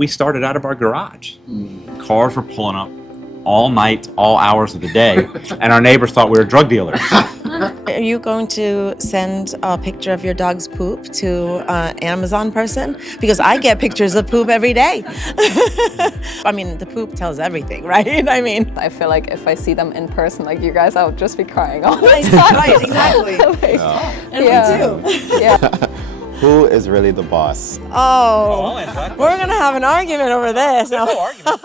We started out of our garage. Cars were pulling up all night, all hours of the day, and our neighbors thought we were drug dealers. Are you going to send a picture of your dog's poop to an Amazon person? Because I get pictures of poop every day. I mean, the poop tells everything, right? I mean, I feel like if I see them in person, like you guys, I would just be crying all the time. Right, exactly. And me too. Yeah. Who is really the boss? Oh, we're going to have an argument over this. No argument.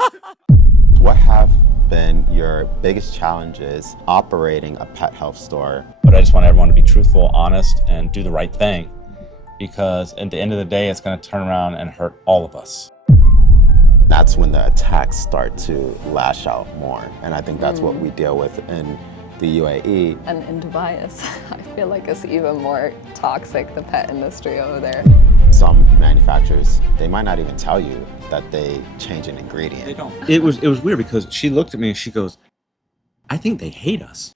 What have been your biggest challenges operating a pet health store? But I just want everyone to be truthful, honest, and do the right thing, because at the end of the day, it's going to turn around and hurt all of us. That's when the attacks start to lash out more. And I think that's what we deal with in the UAE. And in Dubai, I feel like it's even more toxic, the pet industry over there. Some manufacturers, they might not even tell you that they change an ingredient. They don't. It was weird because she looked at me and she goes, I think they hate us.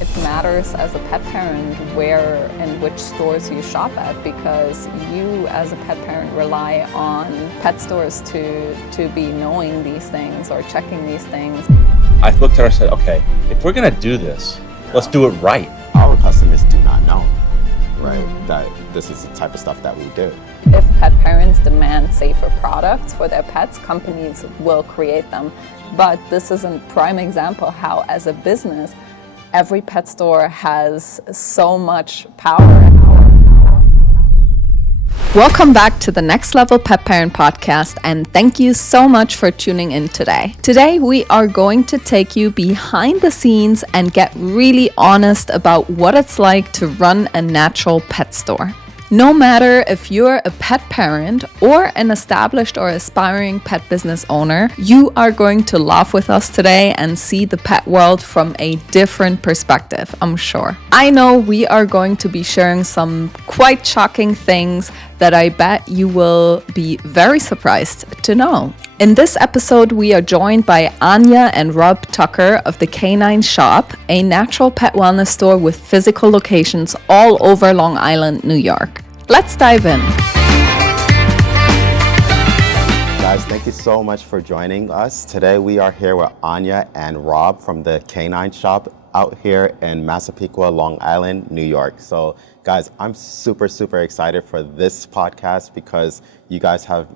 It matters as a pet parent where and which stores you shop at, because you as a pet parent rely on pet stores to be knowing these things or checking these things. I looked at her and said, okay, if we're going to do this, let's do it right. Our customers do not know, right, that this is the type of stuff that we do. If pet parents demand safer products for their pets, companies will create them. But this is a prime example how, as a business, every pet store has so much power. Welcome back to the Next Level Pet Parent Podcast, and thank you so much for tuning in today. Today, we are going to take you behind the scenes and get really honest about what it's like to run a natural pet store. No matter if you're a pet parent or an established or aspiring pet business owner, you are going to laugh with us today and see the pet world from a different perspective, I'm sure. I know we are going to be sharing some quite shocking things that I bet you will be very surprised to know. In this episode, we are joined by Anya and Rob Tucker of the Canine Shop, a natural pet wellness store with physical locations all over Long Island, New York. Let's dive in. Guys, thank you so much for joining us. Today we are here with Anya and Rob from the Canine Shop out here in Massapequa, Long Island, New York. So guys, I'm super excited for this podcast because you guys have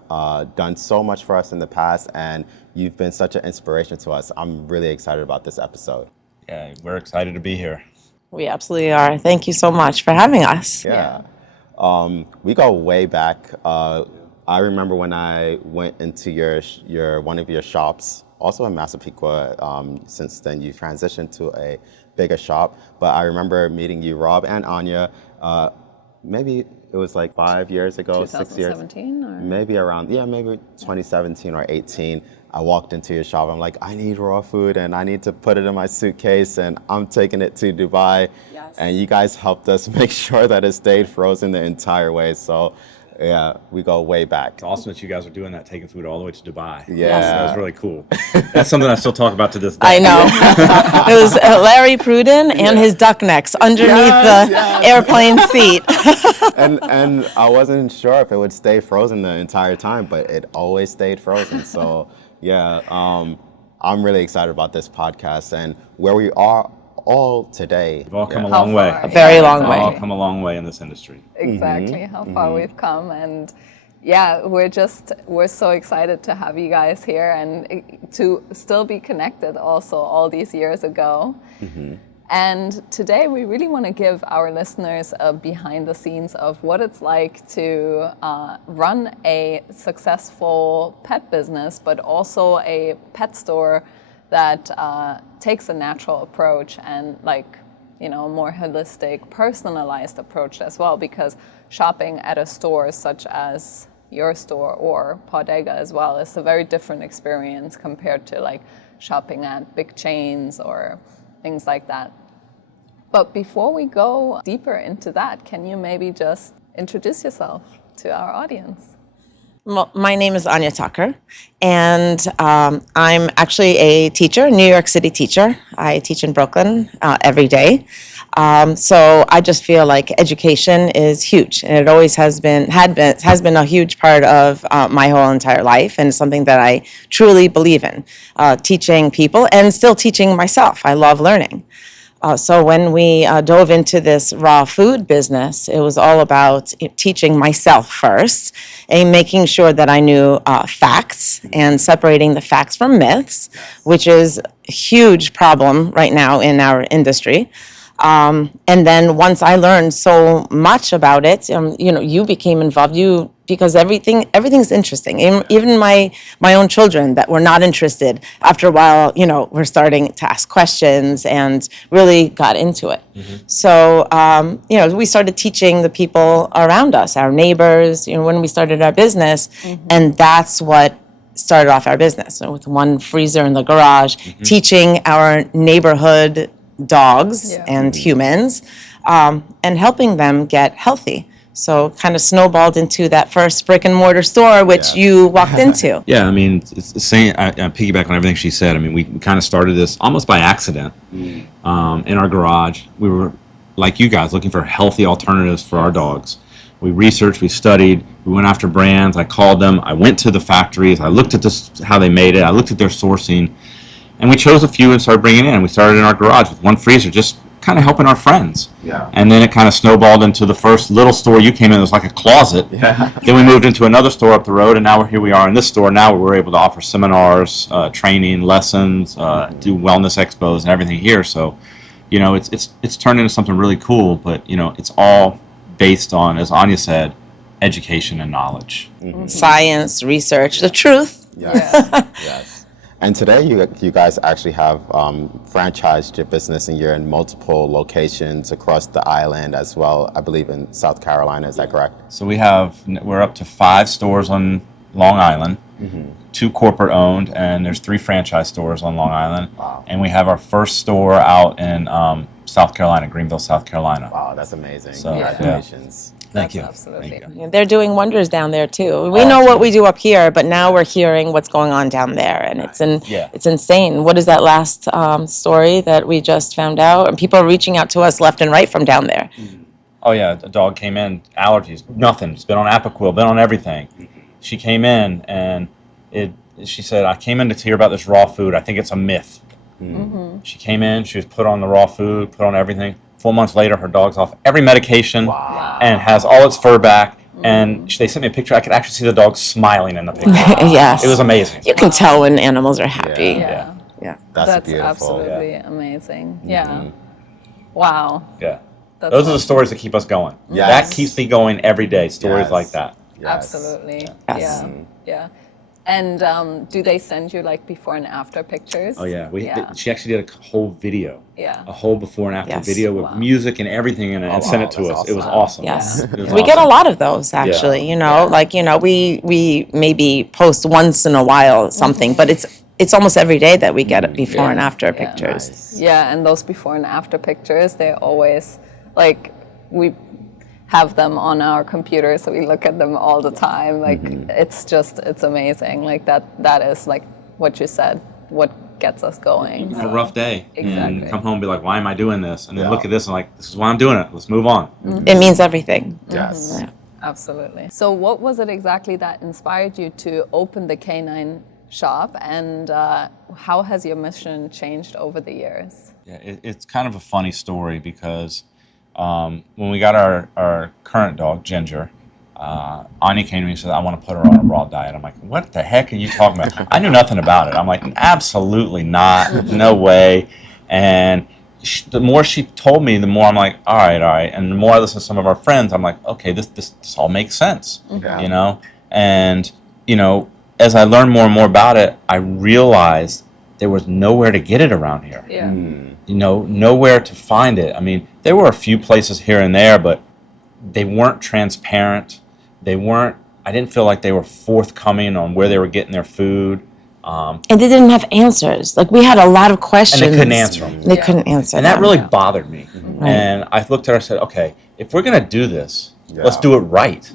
done so much for us in the past and you've been such an inspiration to us. I'm really excited about this episode. Yeah, we're excited to be here. we absolutely are. Thank you so much for having us. Yeah. We go way back. I remember when I went into your one of your shops, also in Massapequa. Since then, you transitioned to a bigger shop. But I remember meeting you, Rob and Anya. Maybe it was like 5 years ago, 6 years. 2017 or? Maybe around, maybe 2017 or 18. I walked into your shop. I'm like, I need raw food and I need to put it in my suitcase and I'm taking it to Dubai. Yes. And you guys helped us make sure that it stayed frozen the entire way. So yeah, we go way back. It's awesome that you guys are doing that, taking food all the way to Dubai. Yeah. That was really cool. That's something I still talk about to this day. I know. It was Larry Pruden and his duck necks underneath the airplane seat. and I wasn't sure if it would stay frozen the entire time, but it always stayed frozen. So yeah, I'm really excited about this podcast and where we are all today. We've all come a long way. A very long We've way. all come a long way in this industry. Exactly how far we've come, and yeah, we're so excited to have you guys here and to still be connected also all these years ago. And today we really want to give our listeners a behind the scenes of what it's like to run a successful pet business, but also a pet store that takes a natural approach and more holistic, personalized approach as well, because shopping at a store such as your store or Pawdega as well is a very different experience compared to shopping at big chains or things like that. But before we go deeper into that, can you maybe just introduce yourself to our audience? Well, my name is Anya Tucker, and I'm actually a teacher, New York City teacher. I teach in Brooklyn every day. So I just feel like education is huge, and it always has been a huge part of my whole entire life, and it's something that I truly believe in, teaching people and still teaching myself. I love learning. So when we dove into this raw food business, it was all about teaching myself first and making sure that I knew facts and separating the facts from myths, which is a huge problem right now in our industry. And then once I learned so much about it, you became involved. Because everything's interesting. Even my own children that were not interested, after a while, were starting to ask questions and really got into it. So, we started teaching the people around us, our neighbors, when we started our business, and that's what started off our business. So with one freezer in the garage, teaching our neighborhood dogs and humans, and helping them get healthy. So kind of snowballed into that first brick and mortar store, which you walked into. Yeah, I mean, it's the same. I piggyback on everything she said. I mean, we kind of started this almost by accident in our garage. We were, like you guys, looking for healthy alternatives for our dogs. We researched, we studied, we went after brands. I called them. I went to the factories. I looked at how they made it. I looked at their sourcing. And we chose a few and started bringing it in. We started in our garage with one freezer, just kind of helping our friends. Yeah. And then it kind of snowballed into the first little store you came in. It was like a closet. Yeah. Then we moved into another store up the road, and now here we are in this store. Now we're able to offer seminars, training, lessons, do wellness expos and everything here. So, it's turned into something really cool. But it's all based on, as Anya said, education and knowledge. Science, research, the truth. Yes. Yes. And today you guys actually have franchised your business, and you're in multiple locations across the island as well, I believe in South Carolina. Is that correct? So we're up to 5 stores on Long Island, 2 corporate owned, and there's 3 franchise stores on Long Island. Wow. And we have our first store out in South Carolina, Greenville, South Carolina. Wow, that's amazing. So, congratulations. Thank you. Absolutely. Thank you. They're doing wonders down there too. We know what we do up here, but now we're hearing what's going on down there, and it's insane. What is that last story that we just found out? And people are reaching out to us left and right from down there. Oh yeah, a dog came in, allergies, nothing. It's been on Apoquil, been on everything. She came in and she said, I came in to hear about this raw food. I think it's a myth. She came in, she was put on the raw food, put on everything. 4 months later, her dog's off every medication and has all its fur back. And they sent me a picture. I could actually see the dog smiling in the picture. Yes. It was amazing. You can tell when animals are happy. Yeah. That's beautiful. absolutely amazing. Yeah. Wow. Yeah. That's Those are the awesome. stories that keep us going. Yes. That keeps me going every day, stories Yes. like that. Yes. Absolutely. Yes. Yeah. Yeah. And do they send you like before and after pictures? Oh yeah, Yeah. she actually did a whole video, Yeah. a whole before and after Yes. video with music and everything in it, and sent it to that's us. It was awesome. awesome. Yes. It was We get a awesome. lot of those actually, we maybe post once in a while something, but it's almost every day that we get it before and after pictures. Nice. Yeah, and those before and after pictures, they always like we have them on our computer, so we look at them all the time. Like it's amazing. Like that is like what you said, what gets us going. It's a rough day. Exactly. And come home and be like, why am I doing this? And then look at this and like, this is why I'm doing it. Let's move on. It means everything. Yes. Absolutely. So what was it exactly that inspired you to open the canine shop, and how has your mission changed over the years? Yeah, it's kind of a funny story because when we got our current dog, Ginger, Anya came to me and said, I want to put her on a raw diet. I'm like, what the heck are you talking about? I knew nothing about it. I'm like, absolutely not. No way. And the more she told me, the more I'm like, all right. And the more I listen to some of our friends, I'm like, okay, this all makes sense, Yeah. And, as I learned more and more about it, I realized there was nowhere to get it around here. Yeah. Nowhere to find it. I mean, there were a few places here and there, but they weren't transparent. I didn't feel like they were forthcoming on where they were getting their food. And they didn't have answers. Like we had a lot of questions. And they couldn't answer them. They couldn't answer And that them. really bothered me. And I looked at her and said, okay, if we're going to do this, let's do it right.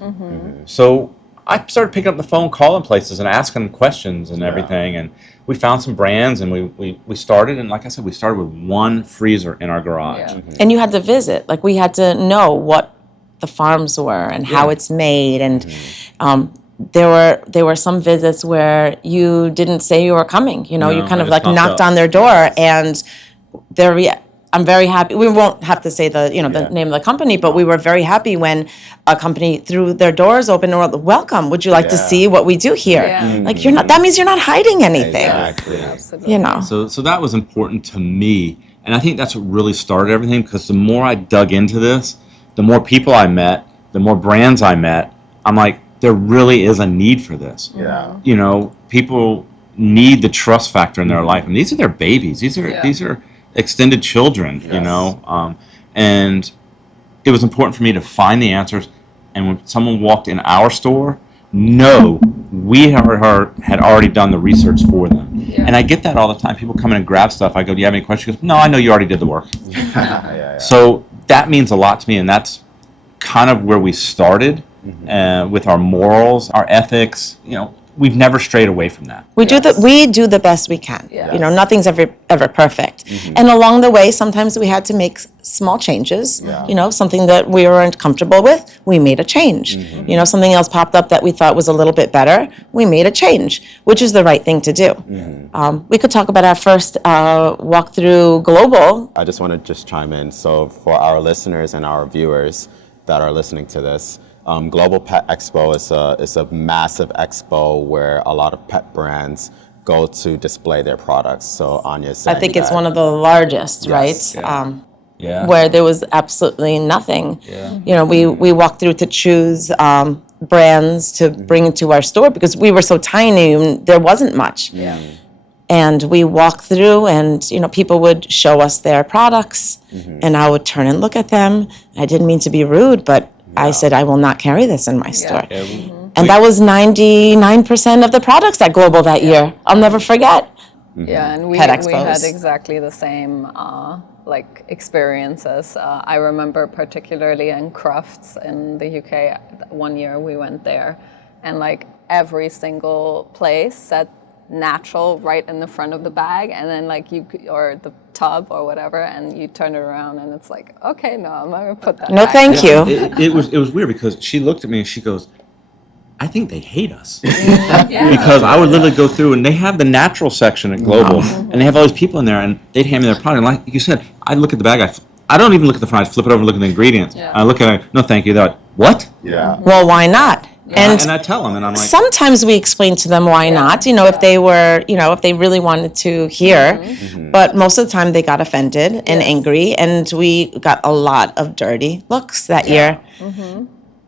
So I started picking up the phone, calling places and asking questions and everything. And we found some brands, and we started. And like I said, we started with one freezer in our garage. Yeah. And you had to visit. Like, we had to know what the farms were and how it's made. And there were some visits where you didn't say you were coming. You know, No, you kind I of just like popped knocked up. on their door, and I'm very happy. We won't have to say the name of the company, but we were very happy when a company threw their doors open and were like, welcome. Would you like to see what we do here? Yeah. Like, you're not. That means you're not hiding anything. Exactly. Absolutely. You know. So that was important to me, and I think that's what really started everything. Because the more I dug into this, the more people I met, the more brands I met. I'm like, there really is a need for this. Yeah. You know, people need the trust factor in their life, and these are their babies. These are extended children. You know, and it was important for me to find the answers. And when someone walked in our store, we had already done the research for them. Yeah. And I get that all the time. People come in and grab stuff. I go, do you have any questions? She goes, no, I know you already did the work. So that means a lot to me, and that's kind of where we started with our morals, our ethics. You know, we've never strayed away from that. We do the best we can. Yes. You know, nothing's ever perfect. And along the way, sometimes we had to make small changes. You know, something that we weren't comfortable with, we made a change. You know, something else popped up that we thought was a little bit better, we made a change, which is the right thing to do. We could talk about our first walk through global. I just want to just chime in. So for our listeners and our viewers that are listening to this, Global Pet Expo is a massive expo where a lot of pet brands go to display their products. So Anya said I think it's one of the largest, right? Where there was absolutely nothing. You know, we walked through to choose brands to bring into our store because we were so tiny and there wasn't much. And we walked through, and you know, people would show us their products, and I would turn and look at them. I didn't mean to be rude, but I said, I will not carry this in my store. And that was 99% of the products at Global that year. I'll never forget. Yeah, and we Pet had expos. exactly the same like experiences. I remember particularly in Crufts in the UK. One year we went there, and like every single place said natural right in the front of the bag, and then like or the tub or whatever, and you turn it around and it's like, okay, no, I'm not gonna put that No, back. thank you. It was weird because she looked at me and she goes, I think they hate us. Because I would literally go through, and they have the natural section at Global, and they have all these people in there, and they'd hand me their product. And like you said, I'd look at the bag, I don't even look at the front, I flip it over and look at the ingredients. I look at it, no thank you. They're like, what? Well, why not? And I tell them, and I'm like, sometimes we explain to them why not, you know, if they were, you know, if they really wanted to hear. But most of the time they got offended and angry, and we got a lot of dirty looks that year.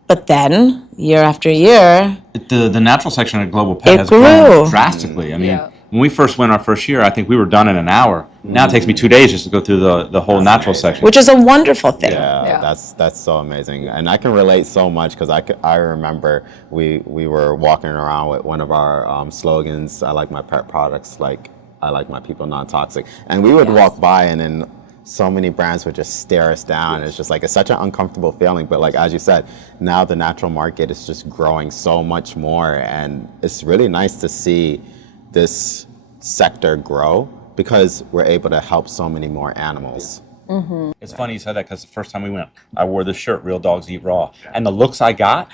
But then, year after year, the natural section at Global Pet It has grew. grown drastically. I mean, Yeah. when we first went our first year, I think we were done in an hour. Now it takes me 2 days just to go through the whole natural section. which is a wonderful thing. Yeah. That's so amazing, and I can relate so much because I remember we were walking around with one of our slogans. I like my pet products, like I like my people non-toxic, and we would walk by, and then so many brands would just stare us down. It's just like, it's such an uncomfortable feeling. But like, as you said, now the natural market is just growing so much more, and it's really nice to see this sector grow because we're able to help so many more animals. It's funny you said that because the first time we went, I wore this shirt, Real Dogs Eat Raw. And the looks I got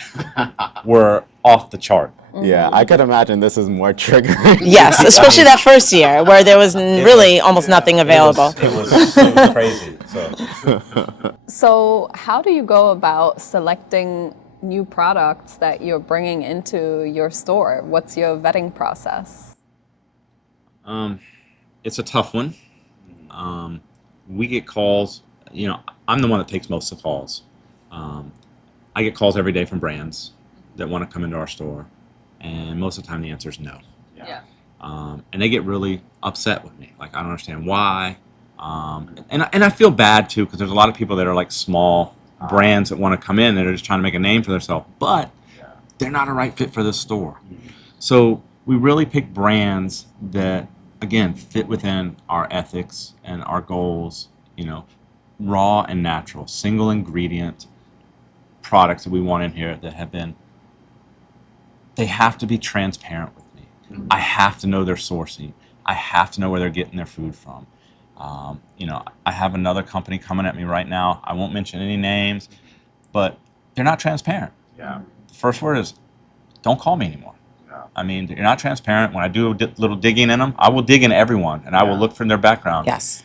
were off the chart. Yeah, I could imagine this is more triggering. Yes, especially that first year where there was really almost nothing available. It was crazy. So how do you go about selecting new products that you're bringing into your store? What's your vetting process? It's a tough one. We get calls, you know, I'm the one that takes most of the calls. I get calls every day from brands that want to come into our store, and most of the time the answer is no. And they get really upset with me. Like, I don't understand why. And I feel bad too, because there's a lot of people that are like small brands that want to come in that are just trying to make a name for themselves, but they're not a right fit for this store. So we really pick brands that, again, fit within our ethics and our goals, you know, raw and natural, single ingredient products that we want in here that have been they have to be transparent with me. I have to know their sourcing. I have to know where they're getting their food from. I have another company coming at me right now. I won't mention any names, but they're not transparent. Yeah. The first word is, don't call me anymore. Yeah. I mean, you're not transparent. When I do a little digging in them, I will dig in everyone, and I will look for their background. Yes.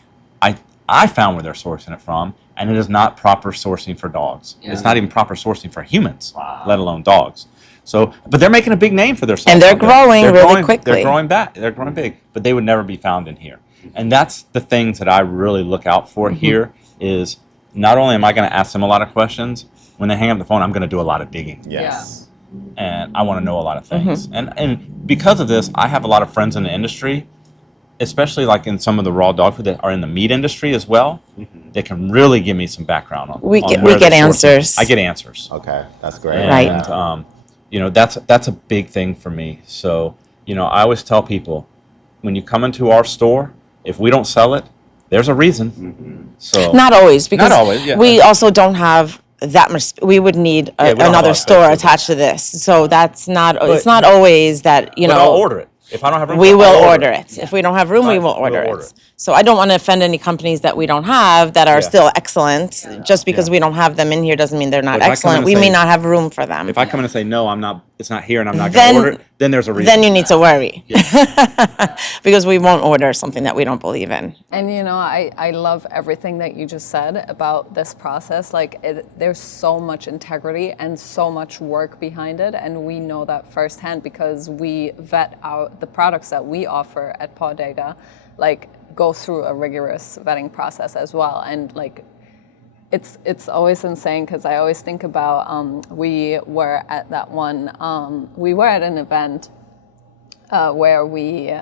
I found where they're sourcing it from, and it is not proper sourcing for dogs. Yeah. It's not even proper sourcing for humans, let alone dogs. So, but they're making a big name for themselves. And they're growing really quickly. They're growing back. They're growing big, but they would never be found in here. And that's the things that I really look out for here is not only am I going to ask them a lot of questions, when they hang up the phone, I'm going to do a lot of digging. Yes. And I want to know a lot of things. And because of this, I have a lot of friends in the industry, especially like in some of the raw dog food that are in the meat industry as well. They can really give me some background on We on get where they're sourcing. answers. I get answers. Okay, that's great. And, Right. that's a big thing for me. So, I always tell people, when you come into our store, if we don't sell it, there's a reason. So Not always, because Not always, yeah. we also don't have that much. We would need we don't have another a store space. attached to this. So that's not. But- it's not always that but I'll order it. If I don't have room, We I'll will order it. If we don't have room, we Right, will order we'll order it. it. So I don't want to offend any companies that we don't have that are Yeah. still excellent. Just because Yeah. we don't have them in here doesn't mean they're not If I come in excellent. and We may say- not have room for them. If I come in and say no, it's not here, and I'm not Then- going to order it, then there's a reason. Then you need to worry. Because we won't order something that we don't believe in. And I love everything that you just said about this process. There's so much integrity and so much work behind it, and we know that firsthand because we vet the products that we offer at Pawdega, go through a rigorous vetting process as well. And it's always insane because I always think about we were at an event where we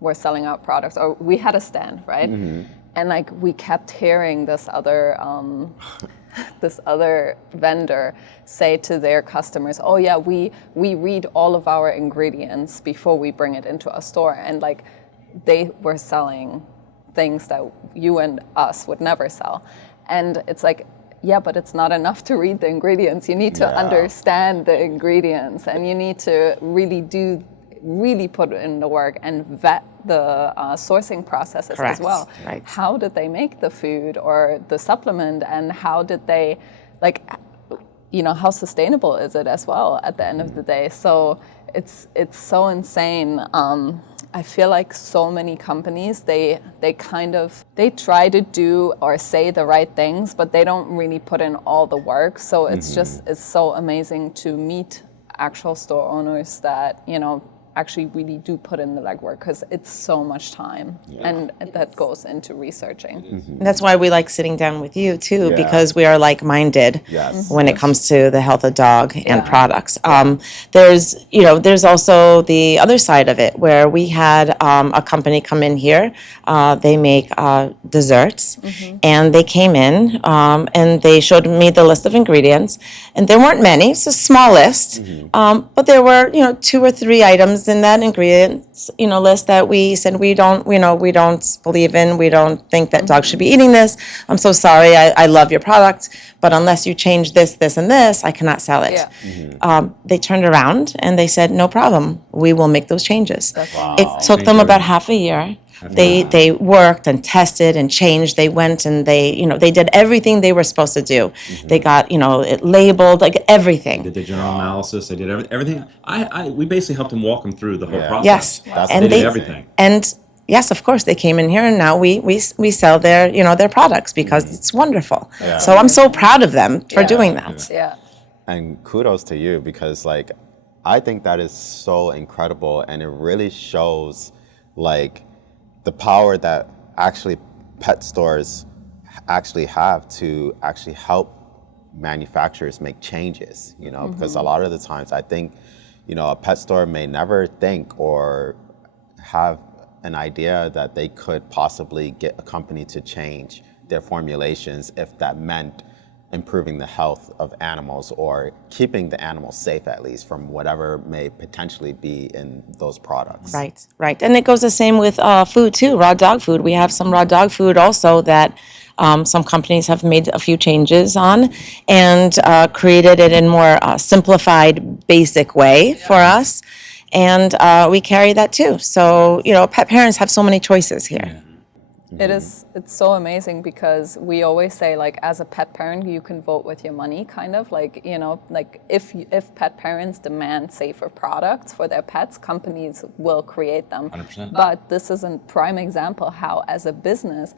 were selling our products, or we had a stand, right? And we kept hearing this other vendor say to their customers, "Oh yeah, we read all of our ingredients before we bring it into our store," and they were selling things that you and us would never sell. And it's yeah, but it's not enough to read the ingredients. You need to understand the ingredients, and you need to really put in the work and vet the sourcing processes Correct. as well. Right. How did they make the food or the supplement, and how did they, how sustainable is it as well at the end of the day? So it's so insane. I feel like so many companies, they try to do or say the right things, but they don't really put in all the work. So it's it's so amazing to meet actual store owners that, actually really do put in the legwork, because it's so much time and that goes into researching. And that's why we like sitting down with you too, Yeah. because we are like-minded Yes. when it comes to the health of dog and Yeah. products. There's also the other side of it where we had a company come in here. They make desserts, and they came in and they showed me the list of ingredients, and there weren't many. It's a small list, but there were 2 or 3 items in that ingredients list that we said we don't believe in. We don't think that dogs should be eating this. I'm so sorry. I love your product, but unless you change this, this, and this, I cannot sell it. Yeah. They turned around and they said, no problem. We will make those changes. Wow. It took them about half a year. They worked and tested and changed. They went and they did everything they were supposed to do. They got it labeled, everything. They did general analysis. They did everything. We basically helped them walk them through the whole Yeah. process. Yes, That's and They they did everything. And yes, of course, they came in here, and now we sell their products because it's wonderful. Yeah. So I'm so proud of them for doing that. Yeah. And kudos to you, because I think that is so incredible, and it really shows the power that actually pet stores actually have to actually help manufacturers make changes, because a lot of the times I think, a pet store may never think or have an idea that they could possibly get a company to change their formulations if that meant improving the health of animals or keeping the animals safe at least from whatever may potentially be in those products. Right, right. And it goes the same with food too, raw dog food. We have some raw dog food also that some companies have made a few changes on and created it in more simplified, basic way for us. And we carry that too. So, pet parents have so many choices here. It's so amazing because we always say, like, as a pet parent, you can vote with your money, kind of like, like if pet parents demand safer products for their pets, companies will create them. 100%. But this is a prime example how, as a business,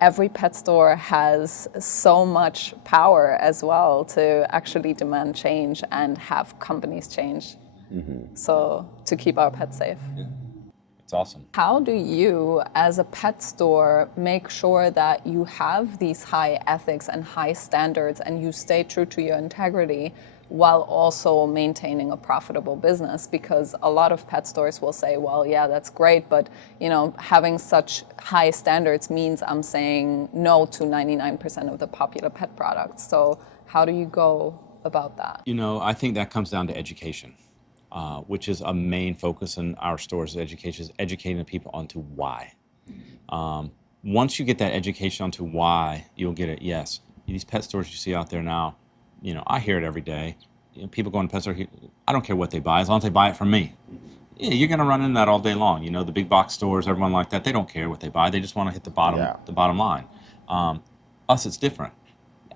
every pet store has so much power as well to actually demand change and have companies change. So to keep our pets safe. It's awesome. How do you, as a pet store, make sure that you have these high ethics and high standards and you stay true to your integrity while also maintaining a profitable business? Because a lot of pet stores will say, well, yeah, that's great, but having such high standards means I'm saying no to 99% of the popular pet products. So how do you go about that? I think that comes down to education. Which is a main focus in our stores. Education is educating the people onto why. Once you get that education onto why, you'll get it. Yes, these pet stores you see out there now, I hear it every day. People go in pet store. I don't care what they buy as long as they buy it from me. Yeah, you're going to run into that all day long. The big box stores, everyone like that. They don't care what they buy. They just want to hit the bottom line. Us, it's different.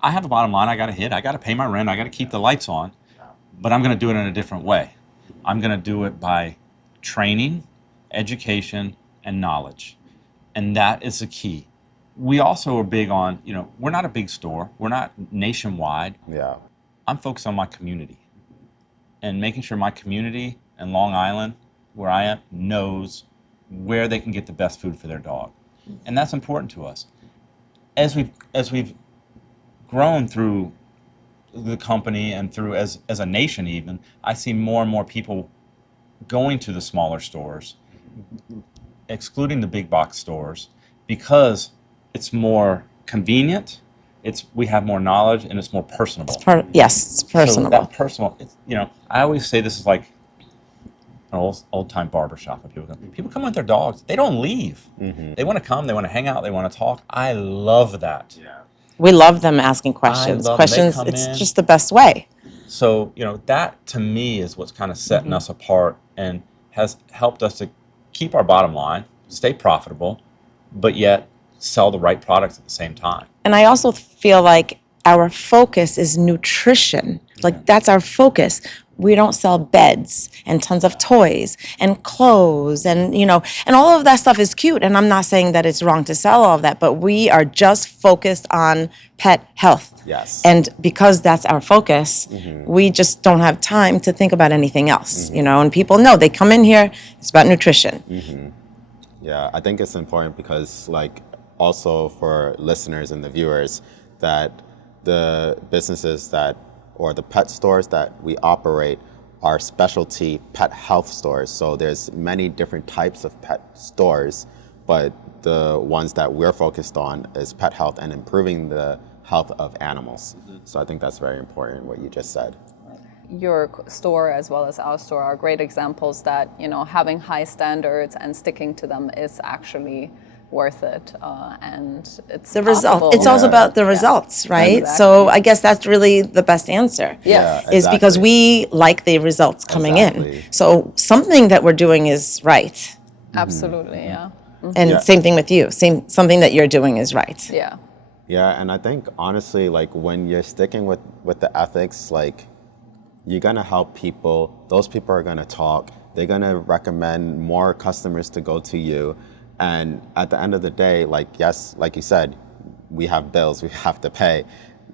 I have a bottom line. I got to hit. I got to pay my rent. I got to keep the lights on. But I'm going to do it in a different way. I'm going to do it by training, education, and knowledge. And that is the key. We also are big on, we're not a big store. We're not nationwide. Yeah. I'm focused on my community and making sure my community in Long Island, where I am, knows where they can get the best food for their dog. And that's important to us. As we've grown through the company and through as a nation even, I see more and more people going to the smaller stores, excluding the big box stores, because it's more convenient, we have more knowledge, and it's more personable. It's personable. So that personal, I always say this is like an old-time barbershop. People come with their dogs. They don't leave. They want to come. They want to hang out. They want to talk. I love that. Yeah. We love them asking questions. It's just the best way. So, that to me is what's kind of setting us apart and has helped us to keep our bottom line, stay profitable, but yet sell the right products at the same time. And I also feel like our focus is nutrition. Like, that's our focus. We don't sell beds and tons of toys and clothes and all of that stuff is cute. And I'm not saying that it's wrong to sell all of that, but we are just focused on pet health. Yes. And because that's our focus, we just don't have time to think about anything else, and people know they come in here, it's about nutrition. Yeah, I think it's important because, like, also for listeners and the viewers, that the businesses or the pet stores that we operate are specialty pet health stores. So there's many different types of pet stores, but the ones that we're focused on is pet health and improving the health of animals. So I think that's very important, what you just said. Your store as well as our store are great examples that, having high standards and sticking to them is actually worth it, and it's the result. possible. It's also about the results, right? Exactly. So I guess that's really the best answer. Yes. Is because we like the results coming in. So something that we're doing is right. Absolutely, yeah. And same thing with you. Something that you're doing is right. Yeah. Yeah, and I think honestly, like, when you're sticking with the ethics, like, you're gonna help people. Those people are gonna talk. They're gonna recommend more customers to go to you. And at the end of the day, like, yes, like you said, we have bills we have to pay.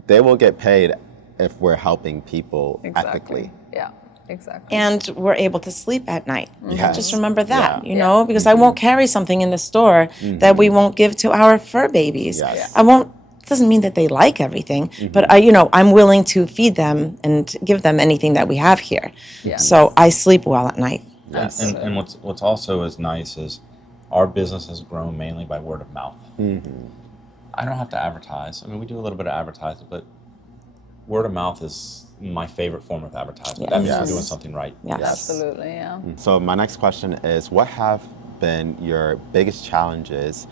They will get paid if we're helping people ethically. Yeah, exactly. And we're able to sleep at night. Yes. Just remember that, Yeah. because I won't carry something in the store that we won't give to our fur babies. Yes. I won't. Doesn't mean that they like everything, but I'm willing to feed them and give them anything that we have here. Yeah. So I sleep well at night. Yes. And what's also is nice is our business has grown mainly by word of mouth. I don't have to advertise. I mean, we do a little bit of advertising, but word of mouth is my favorite form of advertisement. Yes. That means Yes. we're doing something right. Yes. Absolutely, yeah. So my next question is, what have been your biggest challenges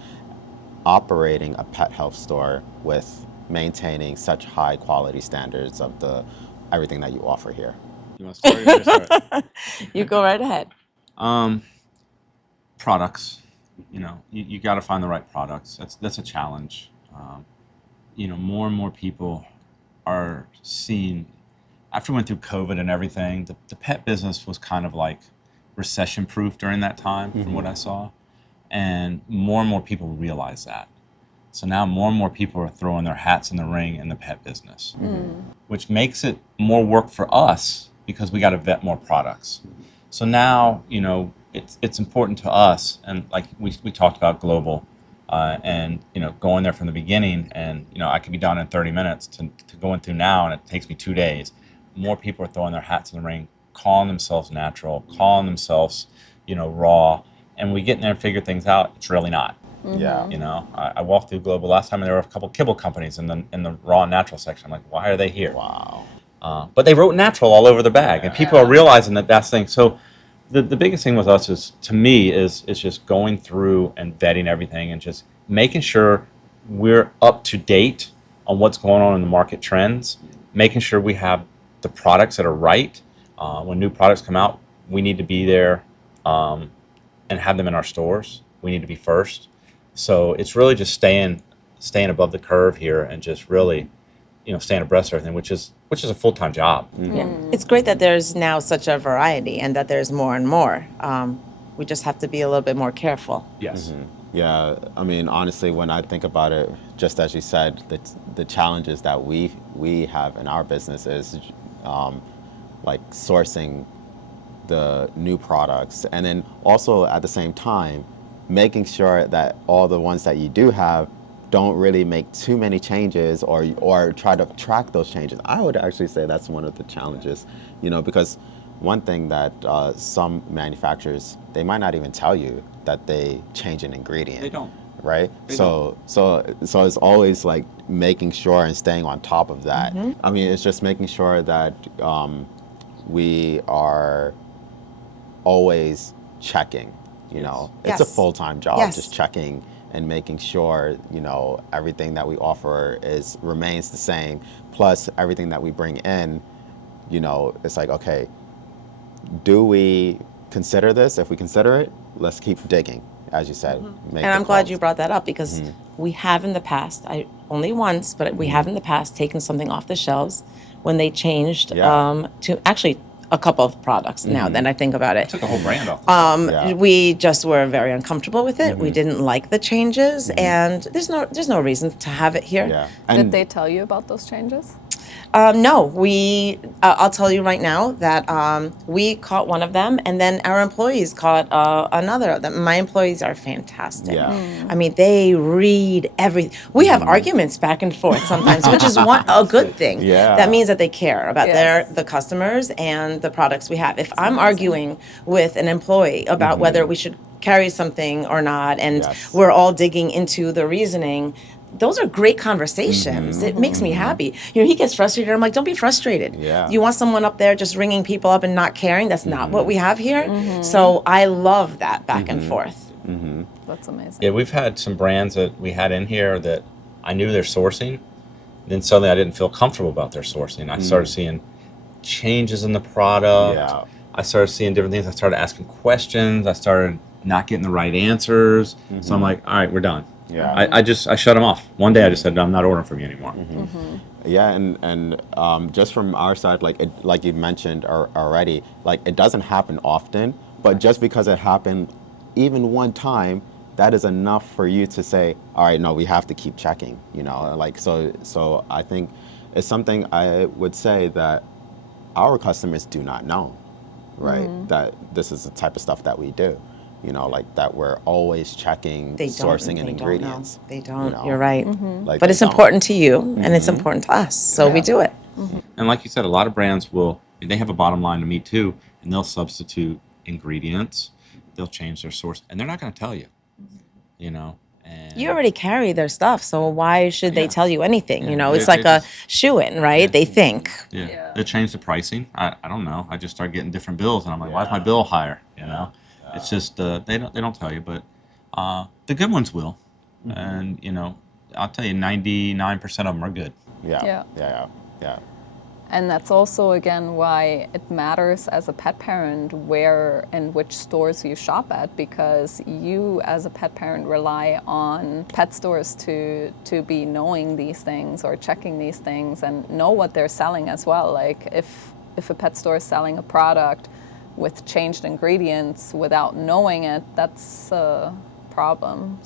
operating a pet health store with maintaining such high quality standards of the everything that you offer here? You want to start? Or you want me to start? You go right ahead. Products. You got to find the right products. That's a challenge. More and more people are seeing. After we went through COVID and everything, the pet business was kind of like recession proof during that time, from what I saw, and more people realize that. So now more and more people are throwing their hats in the ring in the pet business, which makes it more work for us because we got to vet more products. So now, it's important to us, and like we talked about global, and going there from the beginning, and I could be done in 30 minutes to going through now, and it takes me 2 days. More people are throwing their hats in the ring, calling themselves natural, calling themselves, raw, and we get in there and figure things out. It's really not. Yeah. I walked through global last time, and there were a couple kibble companies in the raw and natural section. I'm like, why are they here? Wow. But they wrote natural all over the bag, and people are realizing that that's the thing. So the biggest thing with us is just going through and vetting everything and just making sure we're up to date on what's going on in the market trends, making sure we have the products that are right. When new products come out, we need to be there and have them in our stores. We need to be first. So it's really just staying above the curve here and just really, staying abreast of everything, which is a full-time job. Yeah. It's great that there's now such a variety and that there's more and more. We just have to be a little bit more careful. Yes. Yeah, I mean, honestly, when I think about it, just as you said, the challenges that we have in our business is like sourcing the new products, and then also at the same time, making sure that all the ones that you do have don't really make too many changes or try to track those changes. I would actually say that's one of the challenges, because one thing that some manufacturers, they might not even tell you that they change an ingredient. They don't. Right? They So it's always like making sure and staying on top of that. I mean, it's just making sure that we are always checking, It's a Yes. full-time job, Yes. just checking and making sure, everything that we offer remains the same. Plus everything that we bring in, it's like, okay, do we consider this? If we consider it, let's keep digging, as you said. Make And the I'm glad calls. you brought that up because we have in the past, only once, but we have in the past taken something off the shelves when they changed Yeah. to actually a couple of products now that I think about it. Took the whole brand off. Yeah. We just were very uncomfortable with it. We didn't like the changes, and there's no reason to have it here. Yeah. Did they tell you about those changes? No, I'll tell you right now that we caught one of them, and then our employees caught another of them. My employees are fantastic. Yeah. I mean, they read everything. We have arguments back and forth sometimes, which is a good thing. Yeah. That means that they care about Yes. the customers and the products we have. If I'm arguing with an employee about whether we should carry something or not, and Yes. we're all digging into the reasoning, those are great conversations. It makes me happy. He gets frustrated. I'm like, don't be frustrated. Yeah. You want someone up there just ringing people up and not caring? That's not what we have here. So I love that back and forth. That's amazing. Yeah, we've had some brands that we had in here that I knew their sourcing. Then suddenly I didn't feel comfortable about their sourcing. I started seeing changes in the product. Yeah. I started seeing different things. I started asking questions. I started not getting the right answers. So I'm like, all right, we're done. Yeah. I shut them off. One day I just said, I'm not ordering from you anymore. Yeah, and just from our side, like you mentioned already, like it doesn't happen often, but just because it happened even one time, that is enough for you to say, all right, no, we have to keep checking, so I think it's something I would say that our customers do not know, right? That this is the type of stuff that we do. That we're always checking sourcing and ingredients. They don't. You're right. Like But they it's don't. important to you, and it's important to us. So we Yeah. do it. And like you said, a lot of brands they have a bottom line to meet too, and they'll substitute ingredients. They'll change their source, and they're not going to tell you. And You already carry their stuff, so why should they Yeah. tell you anything? You Yeah, know, it's they like a just- shoe-in, right? Yeah. They think. Yeah. They changed the pricing. I don't know. I just started getting different bills, and I'm like, why is my bill higher? You know, it's just they don't tell you, but the good ones will, and you know, I'll tell you, 99% of them are good. Yeah. Yeah. Yeah. Yeah. And that's also, again, why it matters as a pet parent where and which stores you shop at, because you as a pet parent rely on pet stores to be knowing these things or checking these things and know what they're selling as well. Like if a pet store is selling a product with changed ingredients without knowing it, that's a problem.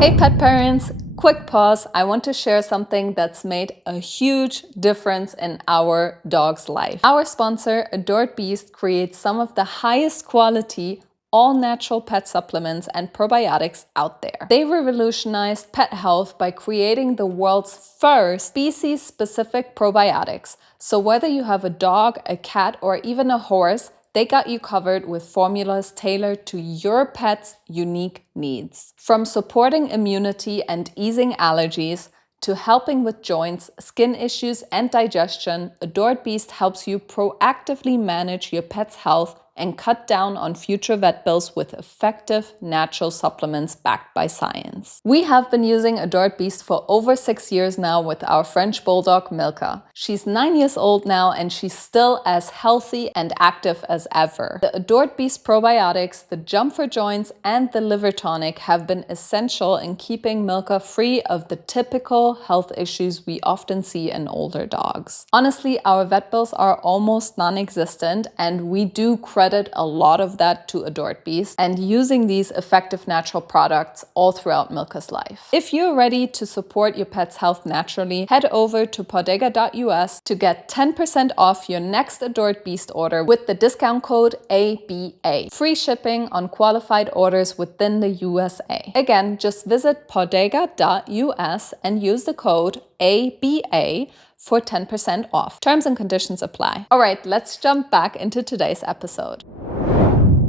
Hey pet parents, quick pause. I want to share something that's made a huge difference in our dog's life. Our sponsor, Adored Beast, creates some of the highest quality all natural pet supplements and probiotics out there. They revolutionized pet health by creating the world's first species-specific probiotics. So whether you have a dog, a cat, or even a horse, they got you covered with formulas tailored to your pet's unique needs. From supporting immunity and easing allergies to helping with joints, skin issues, and digestion, Adored Beast helps you proactively manage your pet's health and cut down on future vet bills with effective natural supplements backed by science. We have been using Adored Beast for over 6 years now with our French Bulldog Milka. She's 9 years old now and she's still as healthy and active as ever. The Adored Beast probiotics, the Jump for Joints, and the Liver Tonic have been essential in keeping Milka free of the typical health issues we often see in older dogs. Honestly, our vet bills are almost non-existent, and we do credit a lot of that to Adored Beast and using these effective natural products all throughout Milka's life. If you're ready to support your pet's health naturally, head over to Pawdega.us to get 10% off your next Adored Beast order with the discount code ABA. Free shipping on qualified orders within the USA. Again, just visit Pawdega.us and use the code ABA for 10% off. Terms and conditions apply. All right, let's jump back into today's episode.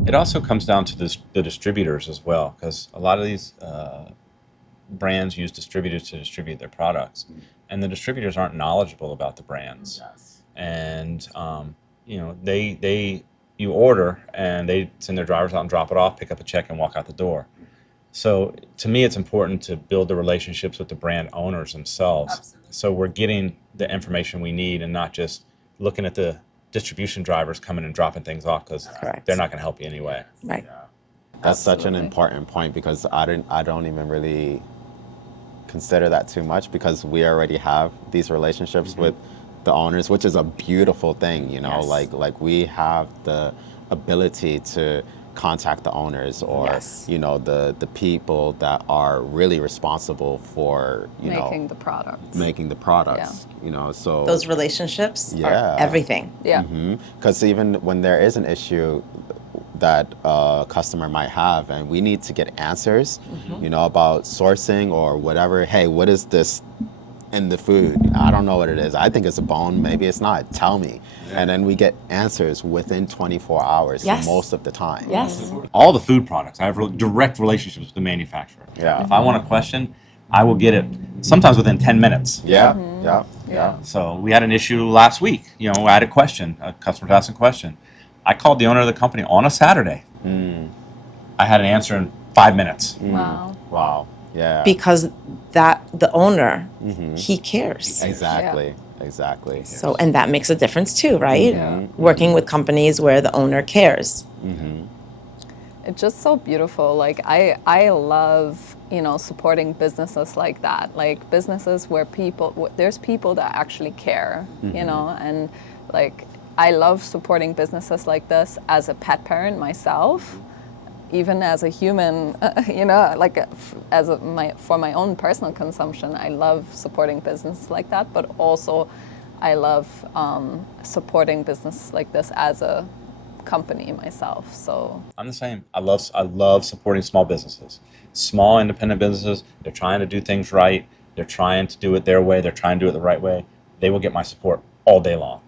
It also comes down to the distributors as well, because a lot of these brands use distributors to distribute their products, and the distributors aren't knowledgeable about the brands. And you know, you order and they send their drivers out and drop it off, pick up a check, and walk out the door. So to me, it's important to build the relationships with the brand owners themselves. Absolutely. So we're getting the information we need and not just looking at the distribution drivers coming and dropping things off, because they're not going to help you anyway. Right. That's such an important point, because I don't even really consider that too much, because we already have these relationships with the owners, which is a beautiful thing, you know. Yes. Like we have the ability to contact the owners, or you know, the people that are really responsible for Making the products. making the products, you know. So Those relationships Yeah. are everything. Yeah. because even when there is an issue that a customer might have, and we need to get answers, you know, about sourcing or whatever. Hey, what is this in the food? I don't know what it is. I think it's a bone. Maybe it's not. Tell me. And then we get answers within 24 hours Yes. most of the time. Yes. All the food products, I have direct relationships with the manufacturer. Yeah. If I want a question, I will get it sometimes within 10 minutes. Yeah. Yeah. So we had an issue last week. You know, I had a question. A customer asked a question. I called the owner of the company on a Saturday. I had an answer in 5 minutes. Wow. Wow. Yeah. Because the owner, he cares. Exactly. Exactly. So, and that makes a difference too, right? Working with companies where the owner cares. It's just so beautiful. Like I love, you know, supporting businesses like that. Like businesses where there's people that actually care, you know, and like I love supporting businesses like this as a pet parent myself, even as a human, you know, like for my own personal consumption. I love supporting businesses like that, but also I love supporting businesses like this as a company myself. So I'm the same. I love supporting small businesses, small independent businesses. They're trying to do things right. They're trying to do it their way. They're trying to do it the right way. They will get my support all day long.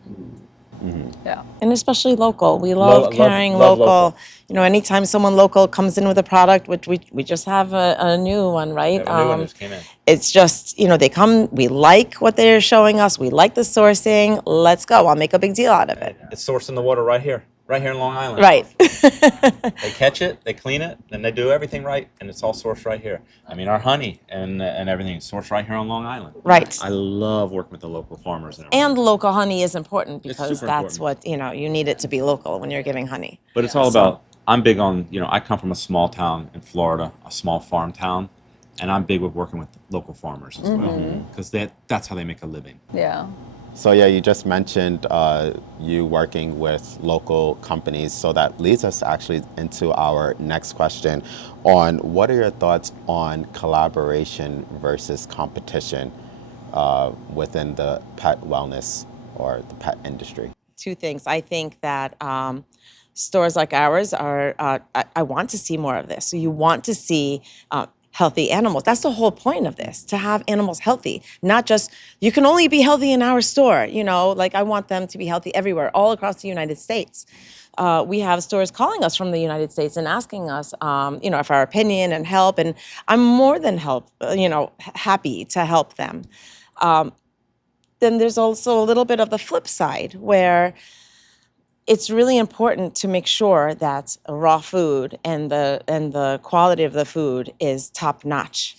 Yeah. And especially local. We love carrying love local. local. You know, anytime someone local comes in with a product, which we just have a new one, right? A new one just came in. It's just, you know, they come, we like what they're showing us, we like the sourcing, let's go. I'll make a big deal out of it. It's sourced in the water right here in Long Island. Right. They catch it, they clean it, and they do everything right, and it's all sourced right here. I mean, our honey and everything is sourced right here on Long Island. Right. I love working with the local farmers and everything. And local honey is important It's because super that's important. what, you know, you need it to be local when you're giving honey. But it's all about, I'm big on, you know, I come from a small town in Florida, a small farm town, and I'm big with working with local farmers as well, because that's how they make a living. Yeah. So yeah, you just mentioned you working with local companies, so that leads us actually into our next question on what are your thoughts on collaboration versus competition within the pet wellness or the pet industry? Two things. I think that stores like ours are, I want to see more of this. So you want to see healthy animals. That's the whole point of this, to have animals healthy, not just, you can only be healthy in our store, you know, like I want them to be healthy everywhere, all across the United States. We have stores calling us from the United States and asking us, you know, for our opinion and help, and I'm more than happy to help them. Then there's also a little bit of the flip side where it's really important to make sure that raw food and the quality of the food is top notch.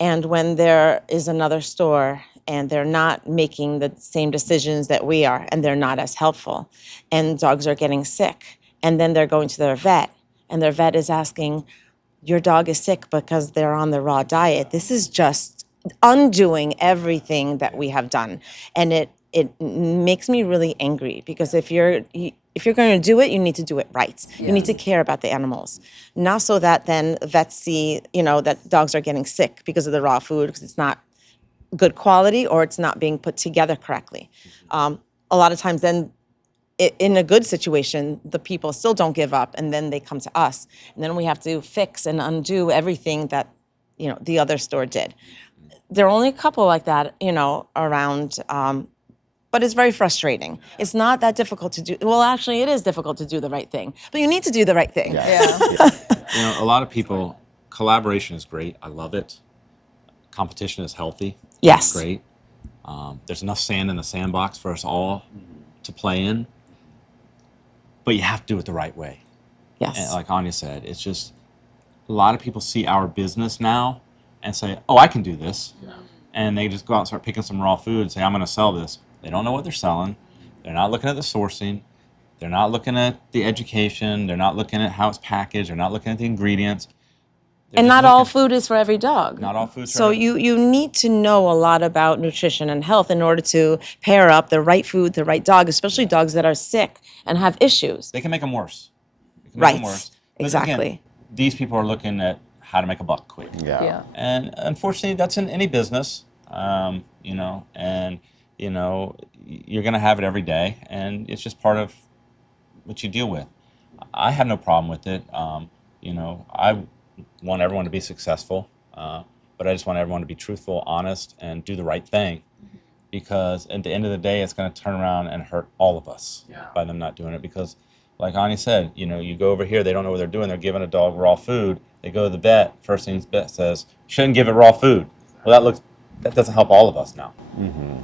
And when there is another store and they're not making the same decisions that we are, and they're not as helpful, and dogs are getting sick, and then they're going to their vet, and their vet is asking, your dog is sick because they're on the raw diet. This is just undoing everything that we have done. And it makes me really angry, because if you're going to do it, you need to do it right. You need to care about the animals, not so that then vets see, you know, that dogs are getting sick because of the raw food, because it's not good quality or it's not being put together correctly. A lot of times then in a good situation, the people still don't give up, and then they come to us, and then we have to fix and undo everything that, you know, the other store did. There are only a couple like that, you know, around, but it's very frustrating. It's not that difficult to do. Well, actually, it is difficult to do the right thing, but you need to do the right thing. Yeah. You know, a lot of people, collaboration is great. I love it. Competition is healthy. Yes. It's great. There's enough sand in the sandbox for us all to play in, but you have to do it the right way. Yes. And like Anya said, it's just a lot of people see our business now and say, oh, I can do this. Yeah. And they just go out and start picking some raw food and say, I'm going to sell this. They don't know what they're selling. They're not looking at the sourcing. They're not looking at the education. They're not looking at how it's packaged. They're not looking at the ingredients. And not all food is for every dog. Not all food. So you need to know a lot about nutrition and health in order to pair up the right food, the right dog, especially dogs that are sick and have issues. They can make them worse. Right. But exactly. Again, these people are looking at how to make a buck quick. Yeah. And unfortunately, that's in any business, you know, and, you know, you're going to have it every day, and it's just part of what you deal with. I have no problem with it. You know, I want everyone to be successful, but I just want everyone to be truthful, honest, and do the right thing, because at the end of the day, it's going to turn around and hurt all of us by them not doing it. Because like Anya said, you know, you go over here, they don't know what they're doing. They're giving a dog raw food. They go to the vet. First thing the vet says, shouldn't give it raw food. Well, that doesn't help all of us now.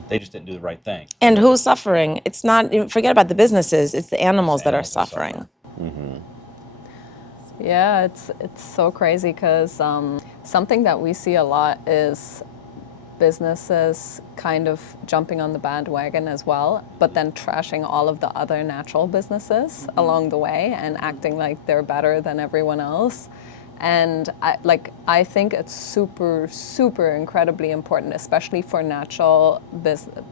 They just didn't do the right thing. And who's suffering? It's not, forget about the businesses, it's the animals that are suffering. Yeah, it's so crazy because something that we see a lot is businesses kind of jumping on the bandwagon as well, but then trashing all of the other natural businesses along the way and acting like they're better than everyone else. And I think it's super, super incredibly important, especially for natural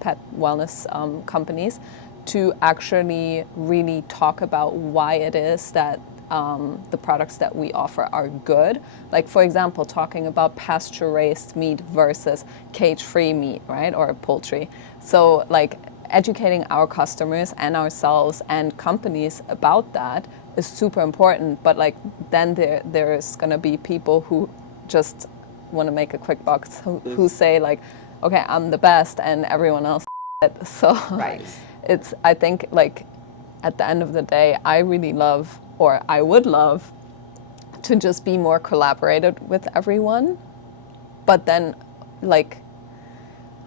pet wellness companies, to actually really talk about why it is that the products that we offer are good. Like, for example, talking about pasture-raised meat versus cage-free meat, right, or poultry. So, like, educating our customers and ourselves and companies about that is super important. But, like, then there's going to be people who just want to make a quick buck, who say, like, okay, I'm the best and everyone else. So Right. I think like at the end of the day, I really love, or I would love to just be more collaborated with everyone. But then like,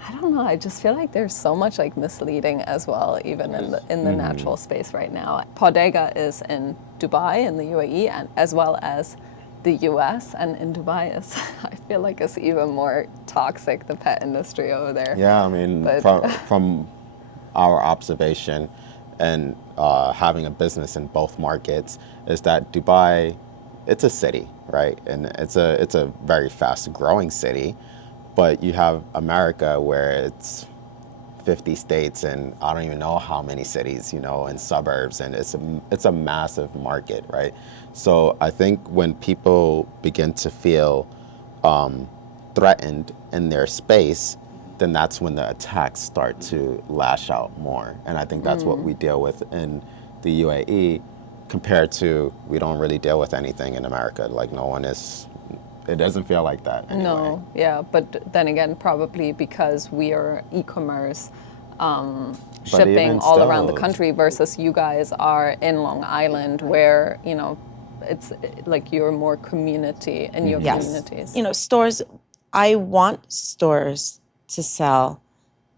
I don't know, I just feel like there's so much like misleading as well, even in the natural space right now. Pawdega is in Dubai, in the UAE, and as well as the US, and in Dubai is, I feel like it's even more toxic, the pet industry over there. Yeah, I mean, from our observation and having a business in both markets, is that Dubai, it's a city, right? And it's a very fast growing city, but you have America where it's 50 states and I don't even know how many cities, and suburbs, and it's a massive market, right? So I think when people begin to feel threatened in their space, then that's when the attacks start to lash out more. And I think that's what we deal with in the UAE compared to, we don't really deal with anything in America. Like it doesn't feel like that anyway. No, yeah, but then again, probably because we are e-commerce, shipping all around the country versus you guys are in Long Island where, it's like you're more community in your communities. Stores, I want stores to sell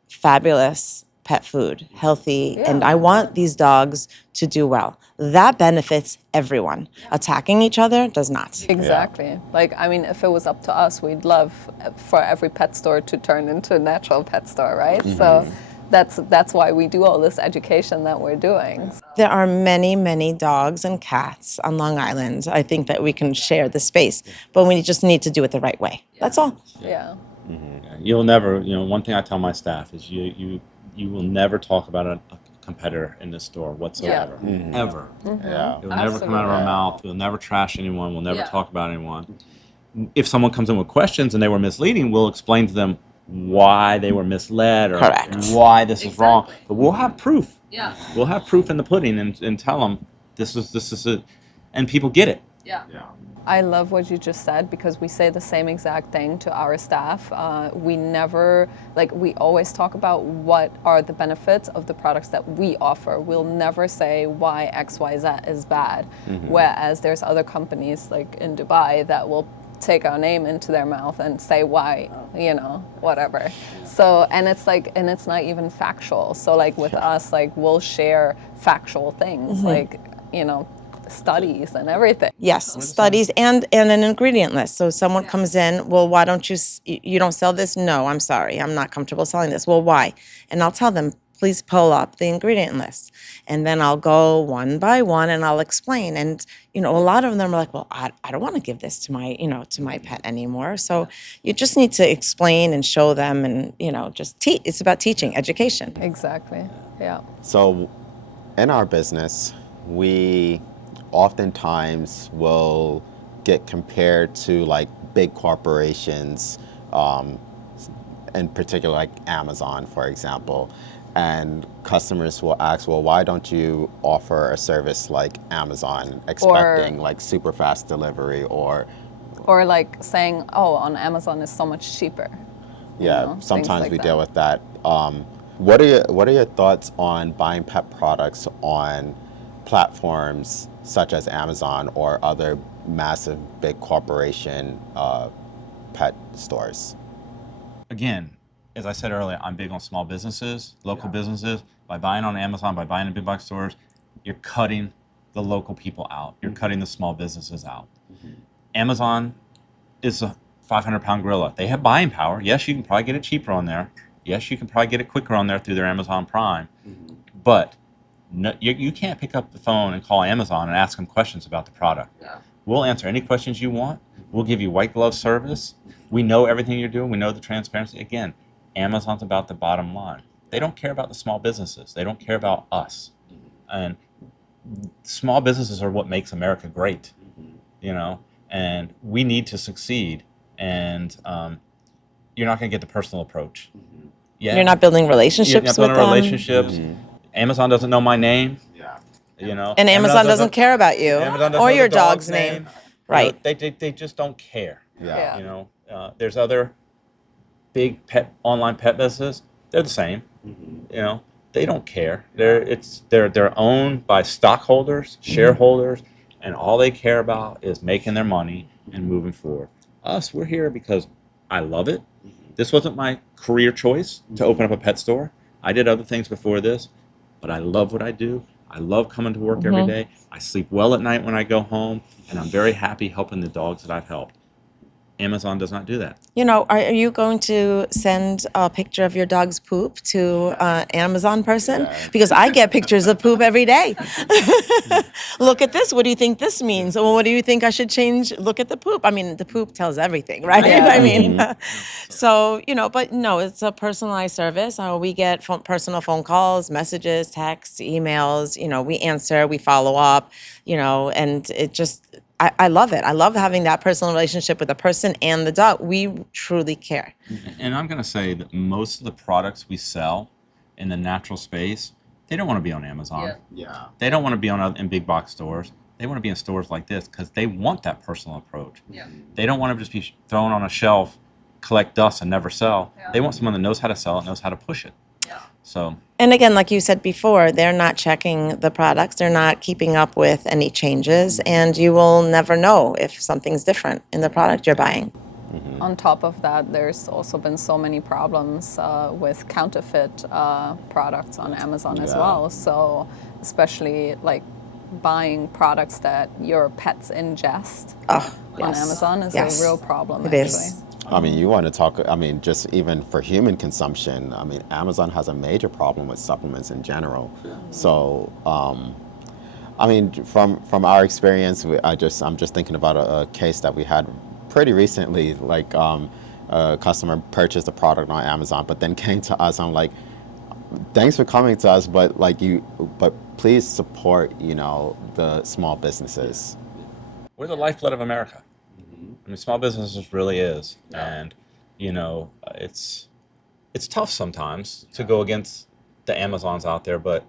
fabulous pet food, healthy, and I want these dogs to do well. That benefits everyone. Attacking each other does not. Exactly. Yeah. Like, I mean, if it was up to us, we'd love for every pet store to turn into a natural pet store, right? Mm-hmm. So that's why we do all this education that we're doing. There are many, many dogs and cats on Long Island. I think that we can share the space, but we just need to do it the right way. That's all. Yeah. Mm-hmm. You'll never, one thing I tell my staff is you will never talk about a competitor in this store whatsoever. Yeah. Mm-hmm. Ever. Mm-hmm. Yeah. It will never come out of our mouth. We'll never trash anyone. We'll never talk about anyone. If someone comes in with questions and they were misleading, we'll explain to them why they were misled or why this is wrong. But we'll have proof. Yeah. We'll have proof in the pudding and tell them this is it. And people get it. Yeah. I love what you just said because we say the same exact thing to our staff. We never, we always talk about what are the benefits of the products that we offer. We'll never say why XYZ is bad. Mm-hmm. Whereas there's other companies like in Dubai that will take our name into their mouth and say why, whatever. So, and it's not even factual. So with us, we'll share factual things, studies and everything. Yes, studies and an ingredient list. So someone comes in, well, why don't you don't sell this? No, I'm sorry, I'm not comfortable selling this. Well, why? And I'll tell them, please pull up the ingredient list. And then I'll go one by one and I'll explain. And, a lot of them are like, well, I don't want to give this to my pet anymore. So you just need to explain and show them and, just teach. It's about teaching, education. Exactly, yeah. So in our business, we oftentimes will get compared to big corporations, in particular like Amazon, for example. And customers will ask, well, why don't you offer a service like Amazon, expecting super fast delivery or saying, oh, on Amazon is so much cheaper. Yeah, sometimes we deal with that. What are your thoughts on buying pet products on platforms such as Amazon or other massive big corporation pet stores? Again, as I said earlier, I'm big on small businesses, local businesses. By buying on Amazon, by buying in big box stores, you're cutting the local people out. You're cutting the small businesses out. Mm-hmm. Amazon is a 500-pound gorilla. They have buying power. Yes, you can probably get it cheaper on there. Yes, you can probably get it quicker on there through their Amazon Prime. Mm-hmm. But no, you can't pick up the phone and call Amazon and ask them questions about the product. Yeah. We'll answer any questions you want. We'll give you white glove service. We know everything you're doing. We know the transparency. Again, Amazon's about the bottom line. They don't care about the small businesses. They don't care about us. And small businesses are what makes America great, and we need to succeed. And you're not going to get the personal approach. Yeah. You're not building relationships with them. Relationships. Mm-hmm. Amazon doesn't know my name. Yeah. And Amazon doesn't care about you or your dog's name. Right. They just don't care. Yeah. There's other big online pet businesses. They're the same. Mm-hmm. they don't care. They're owned by stockholders, shareholders, and all they care about is making their money and moving forward. Us, we're here because I love it. This wasn't my career choice to open up a pet store. I did other things before this, but I love what I do. I love coming to work every day. I sleep well at night when I go home, and I'm very happy helping the dogs that I've helped. Amazon does not do that. You know, are you going to send a picture of your dog's poop to Amazon person? Because I get pictures of poop every day. Look at this. What do you think this means? Well, what do you think I should change? Look at the poop. I mean, the poop tells everything, right? I mean, so, you know, but no, it's a personalized service. We get personal phone calls, messages, texts, emails. You know, we answer, we follow up, you know, and it just... I love it. I love having that personal relationship with the person and the dog. We truly care. And I'm going to say that most of the products we sell in the natural space, they don't want to be on Amazon. Yeah. They don't want to be in big box stores. They want to be in stores like this because they want that personal approach. Yeah. They don't want to just be thrown on a shelf, collect dust, and never sell. Yeah. They want someone that knows how to sell it, knows how to push it. Yeah. So. And again, like you said before, they're not checking the products. They're not keeping up with any changes. And you will never know if something's different in the product you're buying. On top of that, there's also been so many problems with counterfeit products on Amazon as well. So especially like buying products that your pets ingest on Amazon is a real problem. It is. I mean, you want to talk, I mean, just even for human consumption, I mean, Amazon has a major problem with supplements in general. So, I mean, from our experience, I'm just thinking about a case that we had pretty recently, like a customer purchased a product on Amazon, but then came to us. I'm like, thanks for coming to us, but please support, you know, the small businesses. We're the lifeblood of America. I mean, small businesses really is, and you know, it's tough sometimes to go against the Amazons out there, but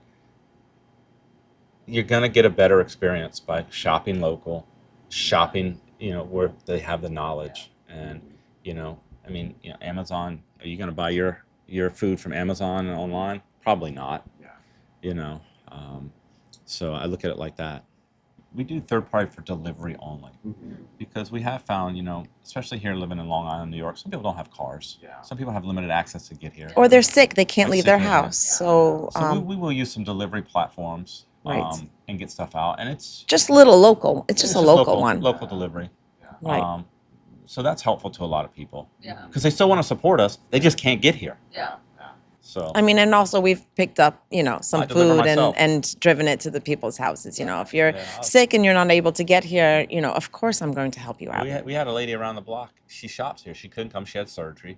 you're gonna get a better experience by shopping local, shopping, you know, where they have the knowledge, and you know, I mean, you know, Amazon. Are you gonna buy your food from Amazon and online? Probably not. Yeah. You know, so I look at it like that. We do third party for delivery only because we have found, you know, especially here living in Long Island, New York, some people don't have cars. Yeah. Some people have limited access to get here. Or they're sick. They can't leave their house. So we will use some delivery platforms and get stuff out. And it's just little local. It's just a local one. Local delivery. Right. So that's helpful to a lot of people. Yeah. Because they still want to support us. They just can't get here. Yeah. So. I mean, and also we've picked up, you know, some food and driven it to the people's houses. You know, if you're sick and you're not able to get here, you know, of course I'm going to help you out. We had a lady around the block. She shops here. She couldn't come. She had surgery.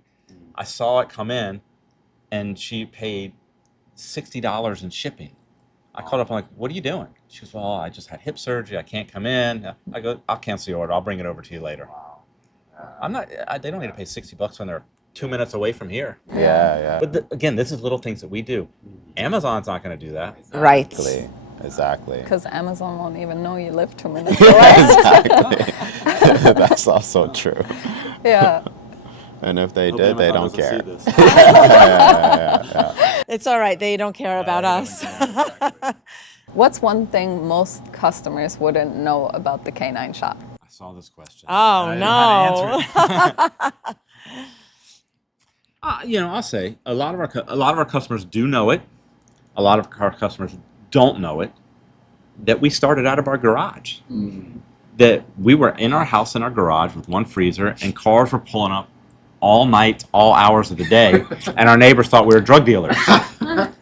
I saw it come in, and she paid $60 in shipping. I called up. I'm like, "What are you doing?" She goes, "Well, I just had hip surgery. I can't come in." I go, "I'll cancel your order. I'll bring it over to you later." I'm not. They don't need to pay $60 when they're 2 minutes away from here. Yeah. But again, this is little things that we do. Amazon's not going to do that. Right. Exactly. Because Amazon won't even know you live 2 minutes away. Exactly. That's also true. Yeah. And if they did, they don't care. It's all right. They don't care about us. What's one thing most customers wouldn't know about the Canine Shop? I saw this question. Oh, no. You know, I'll say a lot of our customers do know it. A lot of our customers don't know it. That we started out of our garage. That we were in our house in our garage with one freezer, and cars were pulling up all night, all hours of the day, and our neighbors thought we were drug dealers.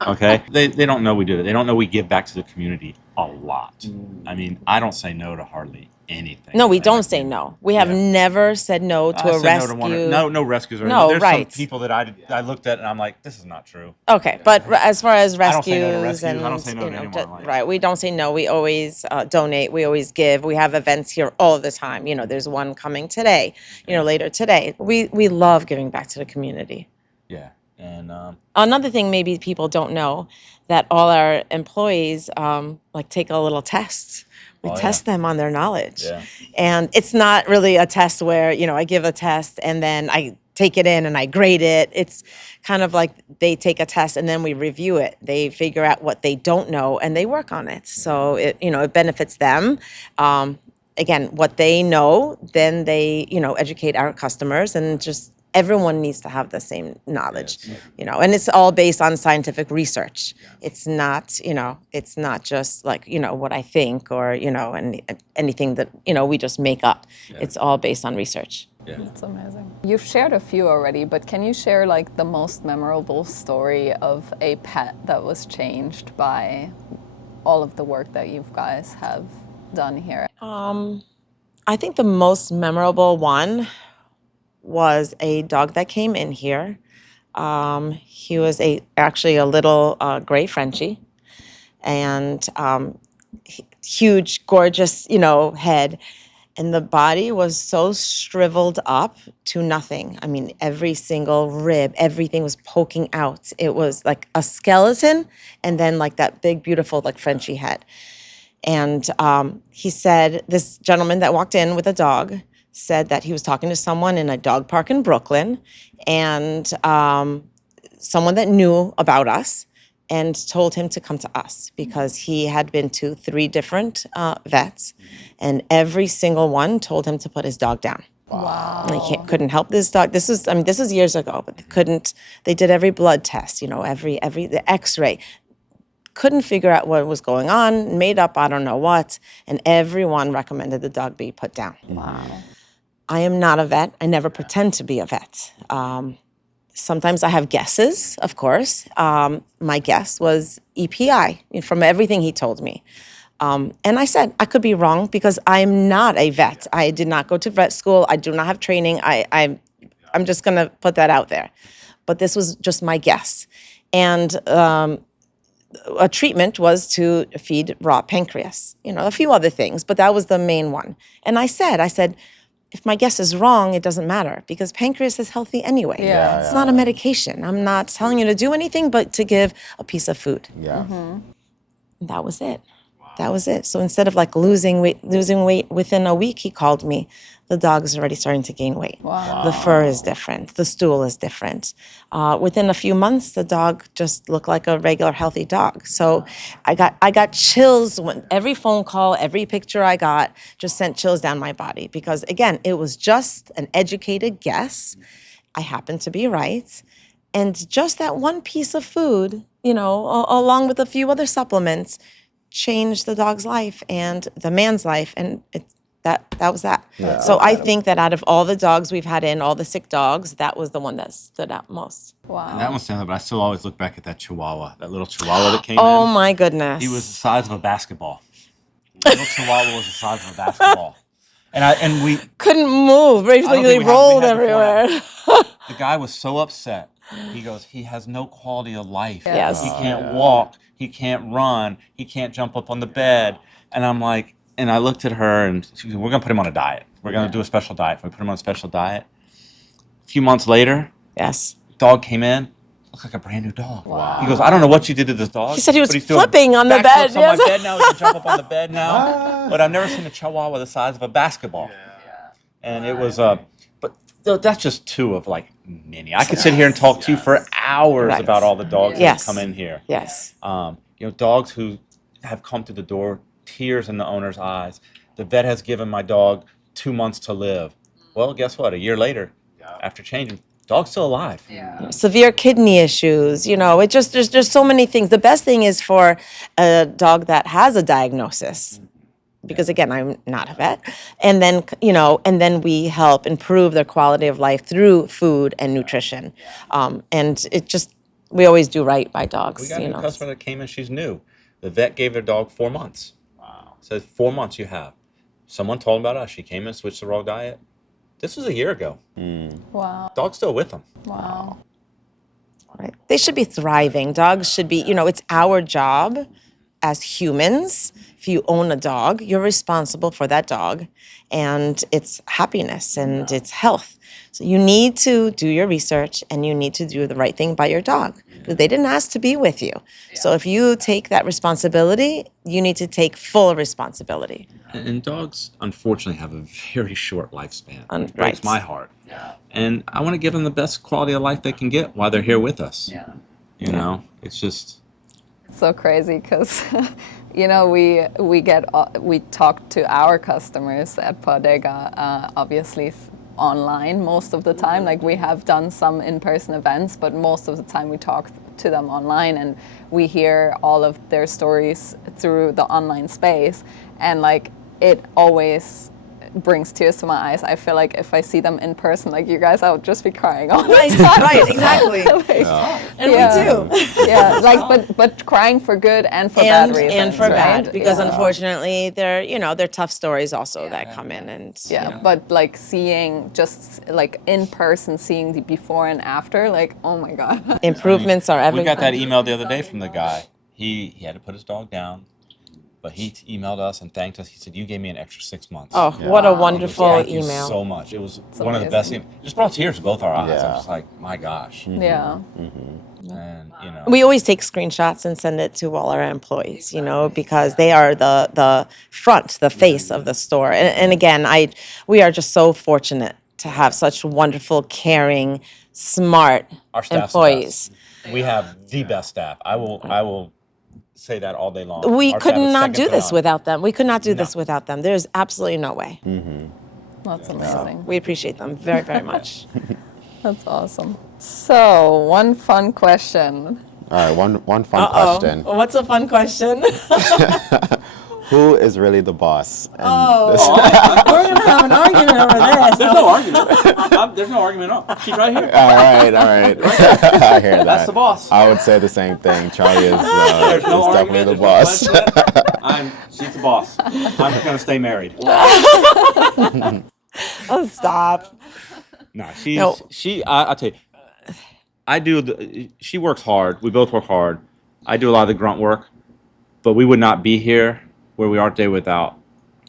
Okay, they don't know we do that. They don't know we give back to the community a lot. I mean, I don't say no to hardly anything. No, we don't say no. We have never said no to a rescue. No rescues. No, there's right. some people that I looked at and I'm like, this is not true. Okay, but as far as I don't say no to rescues rescues. and I don't say no to anyone. right, we don't say no. We always donate. We always give. We have events here all the time. You know, there's one coming today. You know, later today. We love giving back to the community. Yeah, and another thing maybe people don't know that all our employees like take a little test. We test them on their knowledge. Yeah. And it's not really a test where, you know, I give a test and then I take it in and I grade it. It's kind of like they take a test and then we review it. They figure out what they don't know and they work on it. So it benefits them. Again, what they know, then they, educate our customers, and just everyone needs to have the same knowledge, and it's all based on scientific research. It's not, it's not just like, what I think or, anything that, we just make up. It's all based on research. That's amazing. You've shared a few already, but can you share like the most memorable story of a pet that was changed by all of the work that you guys have done here? I think the most memorable one was a dog that came in here. He was actually a little gray Frenchie, and huge, gorgeous, head. And the body was so shriveled up to nothing. I mean, every single rib, everything was poking out. It was like a skeleton and then like that big, beautiful, like Frenchie head. And he said, this gentleman that walked in with a dog said that he was talking to someone in a dog park in Brooklyn, and someone that knew about us and told him to come to us because he had been to 3 different vets, and every single one told him to put his dog down. Wow. And he couldn't help this dog. This is years ago, but they couldn't. They did every blood test, the X-ray. Couldn't figure out what was going on, made up I don't know what, and everyone recommended the dog be put down. Wow. I am not a vet. I never pretend to be a vet. Sometimes I have guesses, of course. My guess was EPI from everything he told me. And I said, I could be wrong because I'm not a vet. I did not go to vet school. I do not have training. I'm just going to put that out there. But this was just my guess. And a treatment was to feed raw pancreas, a few other things, but that was the main one. And I said, if my guess is wrong, it doesn't matter because pancreas is healthy anyway. It's not a medication. I'm not telling you to do anything but to give a piece of food. Yeah. And that was it. That was it. So instead of like losing weight within a week, he called me. The dog is already starting to gain weight. Wow. The fur is different. The stool is different. Within a few months, the dog just looked like a regular healthy dog. So I got chills when every phone call, every picture I got just sent chills down my body because again, it was just an educated guess. I happened to be right. And just that one piece of food, along with a few other supplements, changed the dog's life and the man's life, and that was that. Yeah. So I think that out of all the dogs we've had in, all the sick dogs, that was the one that stood out most. Wow. And that one stands out, but I still always look back at that Chihuahua, that little Chihuahua that came in. Oh my goodness. He was the size of a basketball. The little Chihuahua was the size of a basketball. And we couldn't move. Basically rolled everywhere. The guy was so upset. He goes, he has no quality of life. Yes. He can't walk. He can't run. He can't jump up on the bed. And I'm like, and I looked at her and she said, we're going to put him on a diet. We're going to do a special diet. We put him on a special diet. A few months later, yes, dog came in, looked like a brand new dog. Wow. He goes, I don't know what you did to this dog. He said he was flipping on the bed. He's on my bed now. He can jump up on the bed now. But I've never seen a Chihuahua the size of a basketball. Yeah. And it was, but that's just 2 of like many. I could sit here and talk to you for hours about all the dogs that come in here. Yes. Dogs who have come through the door, tears in the owner's eyes. The vet has given my dog 2 months to live. Well, guess what? A year later, after changing, dog's still alive. Yeah. Severe kidney issues, it just there's so many things. The best thing is for a dog that has a diagnosis. Because again, I'm not a vet. And then we help improve their quality of life through food and nutrition. And we always do right by dogs. We got a new customer that came in, she's new. The vet gave their dog 4 months. Wow. Said 4 months you have. Someone told them about us. She came in, switched the raw diet. This was a year ago. Wow. Dog's still with them. Wow. Right. They should be thriving. Dogs should be, it's our job as humans, if you own a dog, you're responsible for that dog and its happiness and its health. So you need to do your research and you need to do the right thing by your dog because they didn't ask to be with you. So if you take that responsibility, you need to take full responsibility. And dogs, unfortunately, have a very short lifespan. It breaks Right. my heart. And I want to give them the best quality of life they can get while they're here with us. You know, it's just... So crazy because, you know, we talk to our customers at Pawdega, obviously online most of the time. Like we have done some in-person events, but most of the time we talk to them online and we hear all of their stories through the online space. And like it always brings tears to my eyes. I feel like if I see them in person, like you guys, I would just be crying all the time. Right, exactly. And we do. Yeah, like but crying for good and for bad reasons. And for right? bad, because unfortunately they're tough stories also that come in and But like seeing just like in person, seeing the before and after, like oh my god. improvements are We everything. got that email the other day from the guy. He had to put his dog down, but he emailed us and thanked us. He said, "You gave me an extra 6 months." Oh, what a wonderful Thank you email. so much. It was It's one of the best. amazing. It just brought tears to both our eyes. Yeah. I was like, my gosh. Yeah. And you know, We always take screenshots and send it to all our employees, because they are the front, the face of the store. And again, we are just so fortunate to have such wonderful, caring, smart our staff's the employees. best. We have the best staff. I will say that all day long. We Our could staff is not second do to this none. without them. We could not do this without them. There's absolutely no way. That's amazing. We appreciate them very, very much. That's awesome. So one fun question. All right, one fun question. What's a fun question? Who is really the boss? And We're going to have an argument over this. There's no argument. There's no argument. She's right here. all right. I hear that. That's the boss. I would say the same thing. Charlie is, There's is no definitely argument. the There's no boss. question. She's the boss. I'm just gonna stay married. Oh, stop. No, No. I'll tell you. She works hard. We both work hard. I do a lot of the grunt work, but we would not be here where we are today without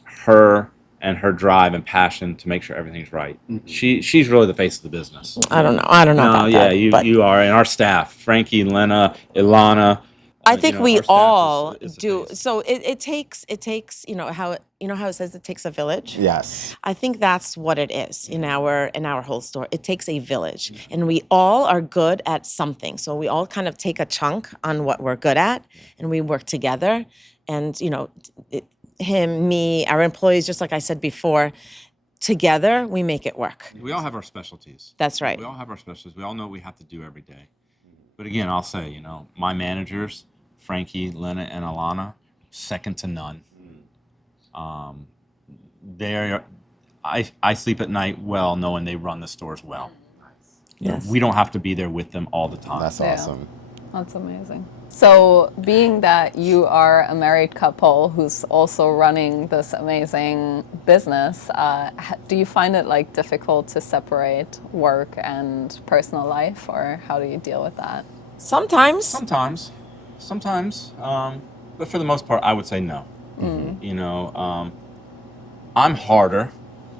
her and her drive and passion to make sure everything's right. She's really the face of the business. I don't know No, about yeah, that. you but you are, and our staff, Frankie, Lena, Ilana. I think we our staff all is the do. face. So it takes how it says it takes a village. Yes. I think that's what it is in our whole store. It takes a village, and we all are good at something. So we all kind of take a chunk on what we're good at, and we work together. And him, me, our employees, just like I said before, together we make it work. We all have our specialties. That's right. We all have our specialties. We all know what we have to do every day. But again, I'll say, my managers, Frankie, Lena, and Alana, second to none. I sleep at night well knowing they run the stores well. Yes. We don't have to be there with them all the time. That's Yeah. awesome. That's amazing. So, being that you are a married couple who's also running this amazing business, do you find it like difficult to separate work and personal life, or how do you deal with that? Sometimes. Sometimes. But for the most part, I would say no. I'm harder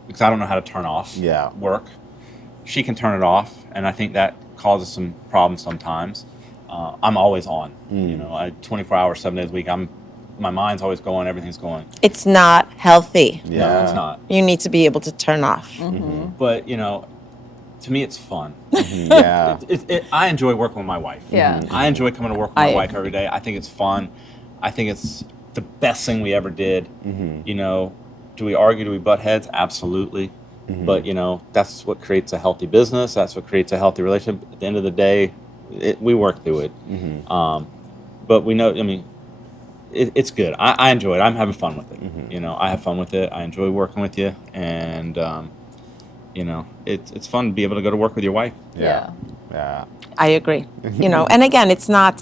because I don't know how to turn off work. She can turn it off, and I think that causes some problems sometimes. I'm always on. 24 hours, 7 days a week. My mind's always going. Everything's going. It's not healthy. Yeah. No, it's not. You need to be able to turn off. But to me, it's fun. Yeah. I enjoy working with my wife. Yeah. I enjoy coming to work with my wife every day. I think it's fun. I think it's the best thing we ever did. Do we argue? Do we butt heads? Absolutely. But that's what creates a healthy business. That's what creates a healthy relationship. At the end of the day, we work through it. But we know. It's good. I enjoy it. I'm having fun with it. I have fun with it. I enjoy working with you, and it's fun to be able to go to work with your wife. Yeah. I agree. And again, it's not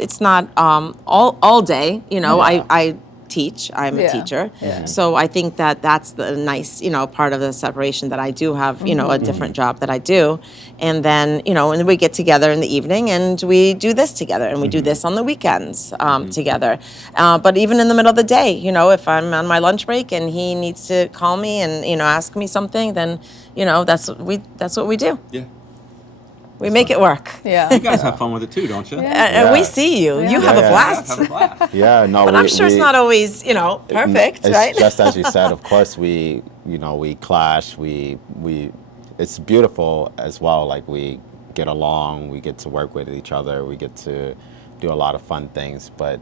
all day. I teach. I'm a Yeah. teacher. Yeah. So I think that that's the nice, part of the separation, that I do have, a different job that I do. And then, and we get together in the evening and we do this together, and we do this on the weekends together. But even in the middle of the day, if I'm on my lunch break and he needs to call me and, ask me something, then, that's what we do. Yeah. We make it work. Yeah. You guys have fun with it too, don't you? And we Yeah. see you. You Yeah. have a Yeah. blast. Have a blast. Yeah, no, But I'm sure it's not always, perfect, it's right? just as you said. Of course, we clash. We it's beautiful as well. Like, we get along. We get to work with each other. We get to do a lot of fun things. But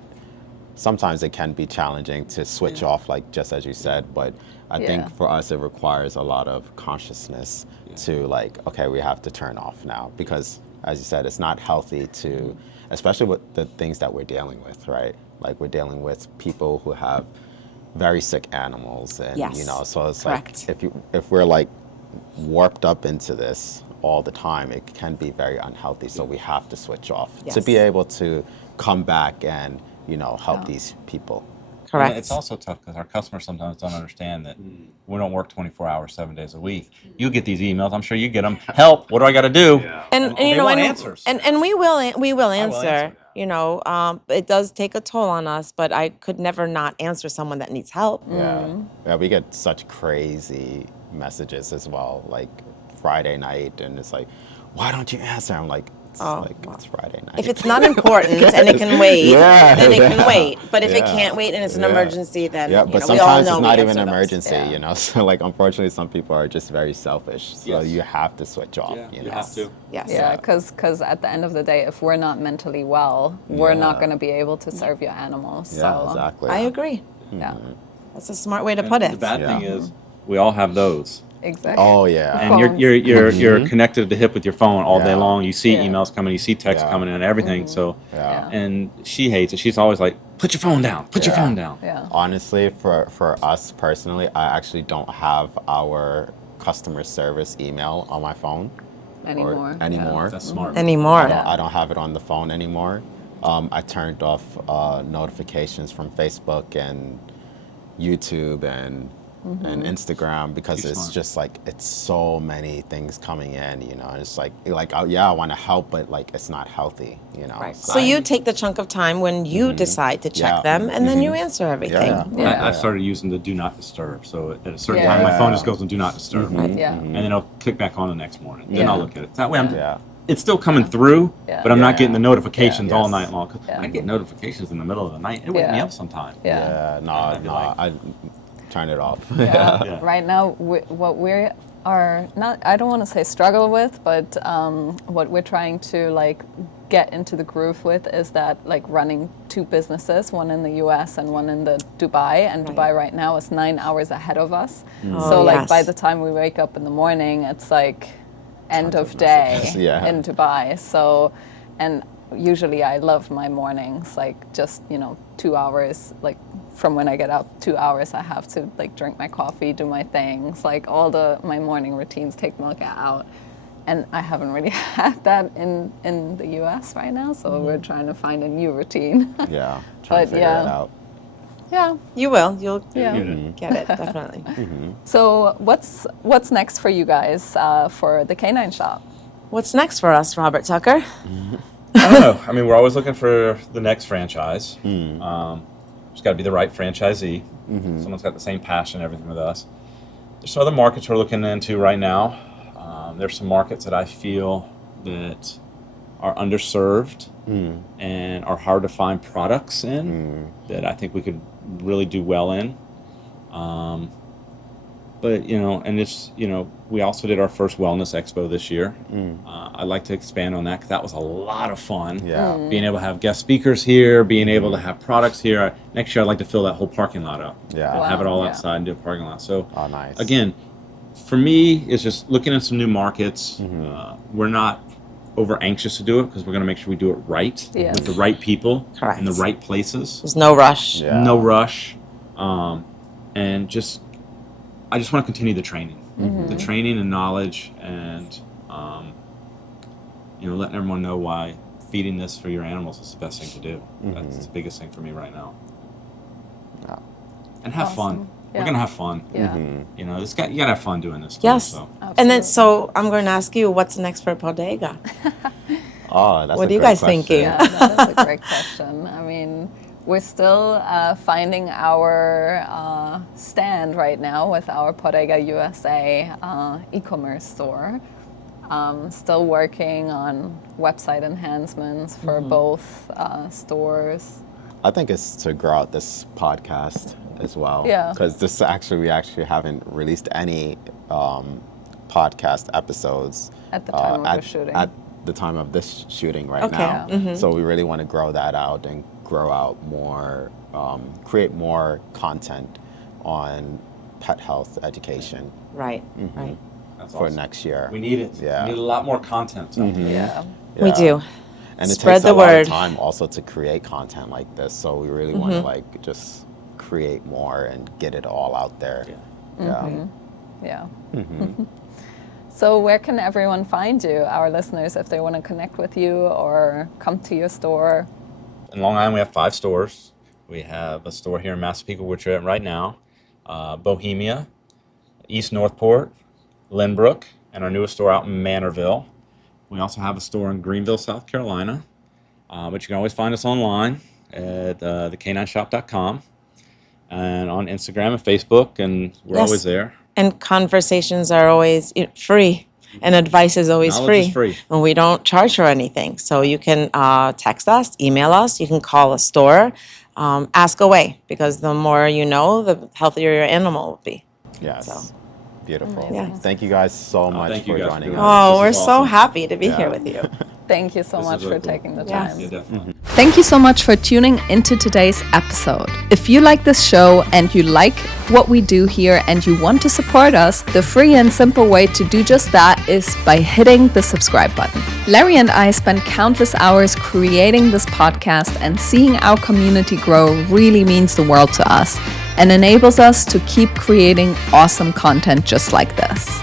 sometimes it can be challenging to switch off, like just as you said. But I Yeah. think for us, it requires a lot of consciousness to, like, okay, we have to turn off now, because as you said, it's not healthy to, especially with the things that we're dealing with, right? Like, we're dealing with people who have very sick animals, and Yes. so it's Correct. like if we're like warped up into this all the time, it can be very unhealthy. So we have to switch off to be Yes. able to come back and help these people. Correct. And it's also tough because our customers sometimes don't understand that we don't work 24 hours, 7 days a week. You get these emails. I'm sure you get them. Help! What do I got to do? and they want answers. and we will answer. answer. It does take a toll on us, but I could never not answer someone that needs help. Yeah, we get such crazy messages as well, like Friday night, and it's like, why don't you answer? I'm like, it's Friday night. If it's not important and it can wait, Yeah, then it yeah. can wait. But if it Yeah. can't wait and it's an Yeah. emergency, then Yeah, but we all sometimes know it's we not even answer an those. emergency, Yeah. So, like, unfortunately, some people are just very selfish. So Yes. you have to switch off. Yeah, You you know? have to. Yes. Yeah, because at the end of the day, if we're not mentally well, we're not Yeah. going to be able to serve your animals. Yeah, So, exactly. I agree. yeah, That's a smart way to And put the it. bad Yeah. thing is we all have those. exactly. Oh yeah. And you're connected to the hip with your phone all day Yeah. long. You see Yeah. emails coming, you see texts Yeah. coming in, and everything. So, Yeah. and she hates it. She's always like, "Put your phone down. Put your Yeah. phone down." Yeah. Honestly, for us personally, I actually don't have our customer service email on my phone Anymore. Yeah. anymore. That's smart. Anymore. Yeah. I don't have it on the phone anymore. I turned off notifications from Facebook and YouTube and Instagram, because Too it's smart. just like, it's so many things coming in, and it's like yeah, I want to help, but like, it's not healthy, Right. So you take the chunk of time when you decide to check Yeah. them, and then you answer everything. Yeah. Yeah. I started using the do not disturb. So at a certain Yeah. time, my phone Yeah. just goes on do not disturb. Yeah. And then it'll click back on the next morning. Then Yeah. I'll look at it. That way Yeah. it's still coming through, Yeah. but I'm not Yeah. getting the notifications Yeah. all Yes. night long. 'Cause Yeah. I get notifications in the middle of the night. It wakes me Yeah. up sometime. Yeah. No, I'd be like- I turn it off. Yeah. Yeah. Right now, what we are not, I don't want to say struggle with, but what we're trying to like get into the groove with is that like running two businesses, one in the US and one in the Dubai, and Dubai right now is 9 hours ahead of us. So Oh, like by yes. the time we wake up in the morning, it's like end Tons of of day messages, yeah. in Dubai. So, and usually I love my mornings, like just 2 hours, like from when I get up, 2 hours I have to like drink my coffee, do my things, like all my morning routines take Milka out. And I haven't really had that in the US right now, so we're trying to find a new routine. Yeah, trying But to figure yeah. it out. Yeah. You will. You'll Yeah. get it, definitely. So what's next for you guys for the canine shop? What's next for us, Robert Tucker? I don't know. I mean, we're always looking for the next franchise. It's got to be the right franchisee. Someone's got the same passion and everything with us. There's some other markets we're looking into right now. There's some markets that I feel that are underserved and are hard to find products in that I think we could really do well in. But, and it's, we also did our first wellness expo this year. I'd like to expand on that because that was a lot of fun. Yeah. Being able to have guest speakers here, being able to have products here. Next year, I'd like to fill that whole parking lot up. Yeah. And have it all Wow, yeah. outside and do a parking lot. So, Oh, nice. again, for me, it's just looking at some new markets. We're not over anxious to do it because we're going to make sure we do it right Yes. with the right people Correct. in the right places. There's no rush. Yeah. No rush, and I just want to continue the training, the training and knowledge, and letting everyone know why feeding this for your animals is the best thing to do. That's the biggest thing for me right now. and have fun. Yeah. We're gonna have fun. Yeah. You know, you gotta have fun doing this. Too, Yes. So. And then, so I'm going to ask you, what's next for Pawdega? Oh, that's What a are you great guys question. thinking? Yeah, that is a great question. I mean, we're still finding our stand right now with our Pawdega USA e-commerce store. Still working on website enhancements for both stores. I think it's to grow out this podcast as well. Yeah. Because we actually haven't released any podcast episodes At the time of the shooting. At the time of this shooting right Okay. now. Yeah. So we really want to grow that out and grow out more, create more content on pet health education Right, right. That's for awesome. next year. We need it. Yeah. We need a lot more content. So. Yeah. We Yeah. do. And it Spread takes the a lot word. of time also to create content like this. So we really want to like just create more and get it all out there. Yeah. Yeah. So where can everyone find you, our listeners, if they want to connect with you or come to your store? In Long Island, we have 5 stores. We have a store here in Massapequa, which we're at right now, Bohemia, East Northport, Lynbrook, and our newest store out in Manorville. We also have a store in Greenville, South Carolina, but you can always find us online at thek9shop.com and on Instagram and Facebook, and we're Yes. always there. And conversations are always free, and advice is always Knowledge is free. And we don't charge for anything. So you can text us, email us, you can call a store, ask away, because the more you know, the healthier your animal will be. Yes. So. Beautiful. Yes. Thank you guys so much thank you for guys for joining doing us. Oh, This we're is so awesome. happy to be Yeah. here with you. Thank you so This is much really for cool. taking the Yes. time. Yeah, definitely. Thank you so much for tuning into today's episode. If you like this show and you like what we do here and you want to support us, the free and simple way to do just that is by hitting the subscribe button. Larry and I spent countless hours creating this podcast, and seeing our community grow really means the world to us and enables us to keep creating awesome content just like this.